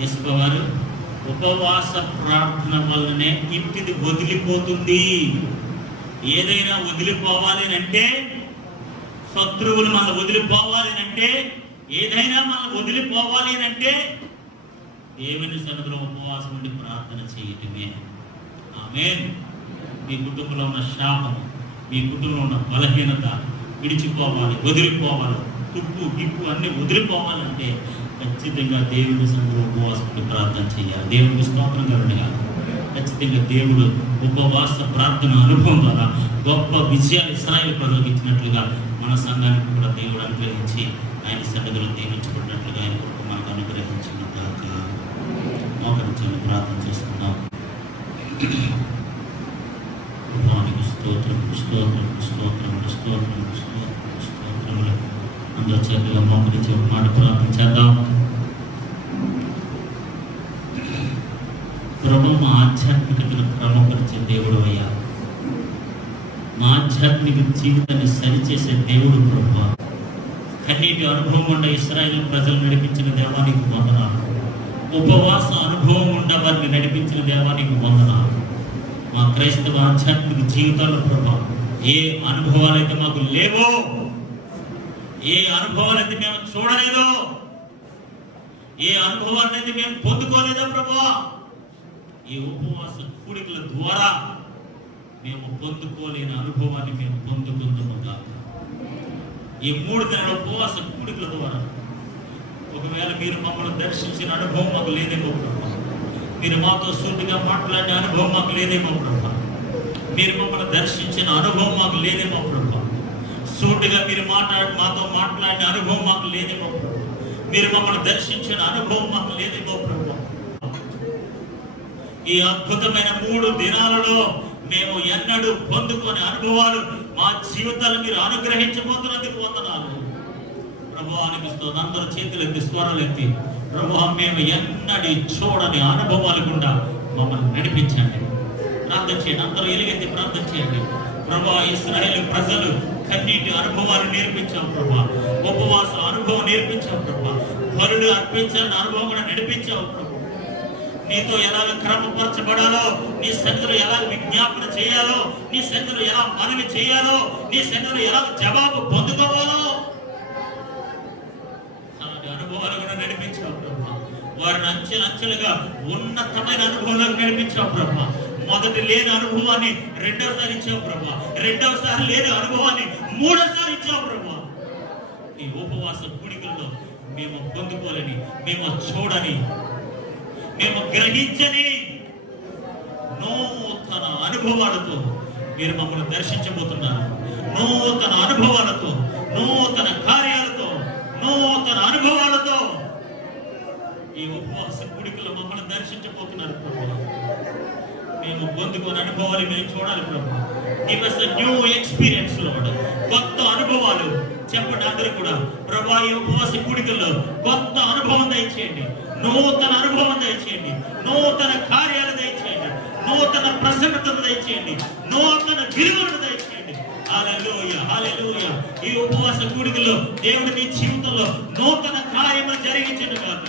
యేసు వారు ఉపవాస ప్రార్థన వల్లనే ఇంటిది వదిలిపోతుంది. ఏదైనా వదిలిపోవాలి అంటే, శత్రువులు మన వదిలిపోవాలి అంటే, ఏదైనా మన వదిలిపోవాలి అంటే దేవుని సన్నిధిలో ఉపవాసం ఉండి ప్రార్థన చేయటమే. ఆమేన్. మీ కుటుంబంలో ఉన్న శాపం, మీ కుటుంబంలో ఉన్న బలహీనత విడిచిపోవాలి, వదిలిపోవాలి, తుప్పు గిప్పు అన్ని వదిలిపోవాలంటే ఖచ్చితంగా దేవుని సన్నిధిలో ఉపవాసం ఉండి ప్రార్థన చేయాలి. దేవునికి స్తోత్రం కలుగునుగా. ఖచ్చితంగా దేవుడు ఉపవాస ప్రార్థన అనుభవం ద్వారా గొప్ప విజయాలు ఇశ్రాయేలు ప్రజలకు ఇచ్చినట్లుగా మన సంఘానికి కూడా దేవుడు అనుగ్రహించి ఆయన సన్నిధిలో దీవించబడినట్లుగా ఆయన కొరకు మనకు అనుగ్రహించిన దాకా మోకరించాలని ప్రార్థన చేసుకున్నాం. భగవానికి స్తోత్రం, స్తోత్రం, స్తోత్రం, స్తోత్రం, స్తోత్రం, స్తోత్రములు. అందరూ చక్కగా మోకరించి ఒక మాట ప్రార్థన చేద్దాం. ప్రభు, మా ఆధ్యాత్మికతను క్రమపరిచే దేవుడు అయ్యా, మా ఆధ్యాత్మిక జీవితాన్ని సరిచేసే దేవుడు ప్రభు. కన్నీటి అనుభవం ఉండ ఇశ్రాయేలు ప్రజలు నడిపించిన దేవానికి వందనాలు. ఉపవాస అనుభవం ఉండ వారిని నడిపించిన దేవానికి వందనాలు. మా క్రైస్తవ ఆధ్యాత్మిక జీవితాల్లో ప్రభు ఏ అనుభవాలైతే మాకు లేవో, ఏ అనుభవాలైతే మేము చూడలేదో, ఏ అనుభవాలైతే మేము పొందుకోలేదో ప్రభు, ఈ ఉపవాస కూడికల ద్వారా మేము పొందుకోలేని అనుభవాన్ని మేము పొందుకుందాము కాక. ఈ 3 దినాల ఉపవాస కూడికల ద్వారా ఒకవేళ మీరు మమ్మల్ని దర్శించిన అనుభవం మాకు లేదేమో ప్రభు, మీరు మాతో సూటిగా మాట్లాడిన అనుభవం మాకు లేదేమో ప్రభు, మీరు మమ్మల్ని దర్శించిన అనుభవం మాకు లేదేమో ప్రభు, సూటిగా మీరు మాతో మాట్లాడిన అనుభవం మాకు లేదేమో ప్రభు, మీరు మమ్మల్ని దర్శించిన అనుభవం మాకు లేదేమో ప్రభు. ఈ అద్భుతమైన 3 దినాలలో మేము ఎన్నడూ పొందుకునే అనుభవాలు మా జీవితాలు మీరు అనుగ్రహించబోతున్నందుకు వందనాలు ప్రభువానికి స్తోత్రం. అందరూ చేతులు ఎత్తి స్వరాలు ఎత్తి ప్రభువా మేము ఎన్నడూ చూడని అనుభవాలు గుండా మమ్మల్ని నడిపించండి. ప్రార్థన చేయండి. అందరూ ఎలుగెత్తి ప్రార్థన చేయండి. ప్రభువా ఇశ్రాయేలు ప్రజలు కన్నీటి అనుభవాలు నేర్పించావు ప్రభువా, ఉపవాస అనుభవం నేర్పించావు ప్రభువా, బలులు అర్పించాలని అనుభవం కూడా నడిపించావు ప్రభు. నీతో ఎలాగ క్రమపరచబడాలో, నీ సన్నిధిలో ఎలా విజ్ఞాపన చేయాలో, నీ సన్నిధిలో ఎలా మనవి చేయాలో, నీ సన్నిధిలో ఎలా జవాబు పొందుకోవాలో అలాంటి అనుభవాలు కూడా నడిపించావు ప్రభు. వారిని అంచెలంచెలుగా ఉన్నతమైన అనుభవంలోకి నడిపించావు ప్రభు. మొదటి లేని అనుభవాన్ని రెండోసారి ఇచ్చావు ప్రభు, రెండవసారి లేని అనుభవాన్ని మూడోసారి ఇచ్చావు ప్రభు. ఈ ఉపవాస కూడికల్లో మేము పొందుకోలేని, మేము చూడని, మేము గ్రహించని నూతన అనుభవాలతో మీరు మమ్మల్ని దర్శించబోతున్నారు. నూతన అనుభవాలతో, నూతన కార్యాలతో, నూతన అనుభవాలతో ఈ ఉపవాస కూడికల్లో మమ్మల్ని దర్శించబోతున్నారు ప్రభు. మేము పొందుకున్న అనుభవాలు మేము చూడాలి ప్రభు. Give us a new experience Lord. కొత్త అనుభవాలు చెప్పండి అందరూ కూడా. ప్రభు ఈ ఉపవాస కూడికల్లో కొత్త అనుభవం దయచేయండి, నూతన అనుభవం దయచేయండి, నూతన కార్యాలు దయచేయండి, నూతన ప్రసన్నతను దయచేయండి, నూతన విలువలను దయచేయండి. హల్లెలూయా, హల్లెలూయా. ఈ ఉపవాస కూడికల్లో దేవుడి మీ జీవితంలో నూతన కార్యము జరిగించండి కాక.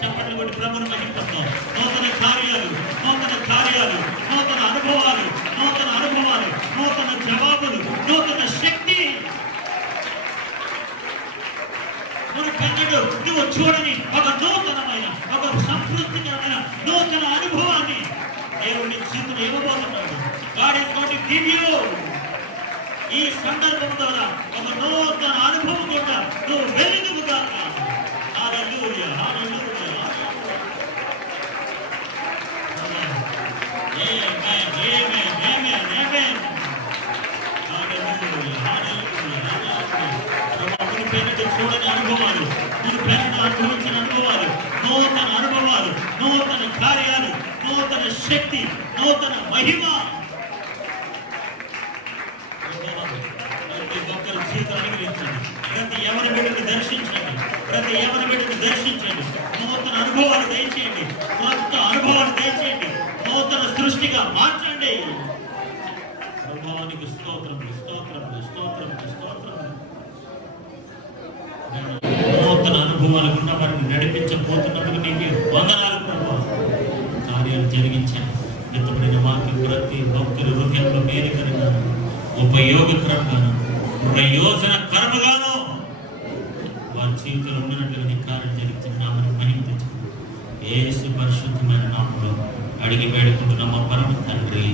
చెప్పండి కొట్టి ప్రభువుని మహింపడతాం. నూతన కార్యాలు, నూతన కార్యాలు, నూతన అనుభవాలు, నూతన అనుభవాలు, నూతన జవాబులు, నూతన శక్తి. మునుపెన్నడూ నువ్వు చూడని ఒక నూతనమైన, ఒక సంతృప్తికరమైన నూతన అనుభవాన్ని దేవుని జీవితంలో ఇవ్వబోతున్నాడు. God is going to give you. ఈ సందర్భం ద్వారా ఒక నూతన అనుభవం కూడా నువ్వు వెలుగుగా. హల్లెలూయా, హల్లెలూయా. చూడని అనుభవాలు, మీరు పెద్దలు అనుభవించిన అనుభవాలు, నూతన అనుభవాలు, నూతన కార్యాలు, నూతన శక్తి, నూతన మహిమ ప్రతి ఒక్కరి జీవితం అనుగ్రహించండి. ప్రతి ఎవరి బిడ్డని దర్శించండి, ప్రతి ఎవరి బిడ్డని దర్శించండి. నూతన అనుభవాలు దయచేయండి, కొత్త అనుభవాలు దయచేయండి, నూతన సృష్టిగా మార్చండి. అనుభవానికి స్తోత్రం, స్తోత్రం, స్తోత్రం, స్తోత్రం. నూతన అనుభవాలు ఉన్న వారిని నడిపించబోతున్నందుకు నీకు వందనాలు ప్రభు. కార్యాలు జరిగించాను. ఎత్తబడిన వాక్యం ప్రతి భక్తుల హృదయంలో మేలుకరంగా, ఉపయోగకరంగాను, ప్రయోజనకరముగాను వారి జీవితంలో ఉన్నట్లుగా నీ కార్యం జరుగుతున్నామని మహిమ యేసు పరిశుద్ధమైన నామములో అడిగి వేడుకుంటున్నాం మా పరమ తండ్రి.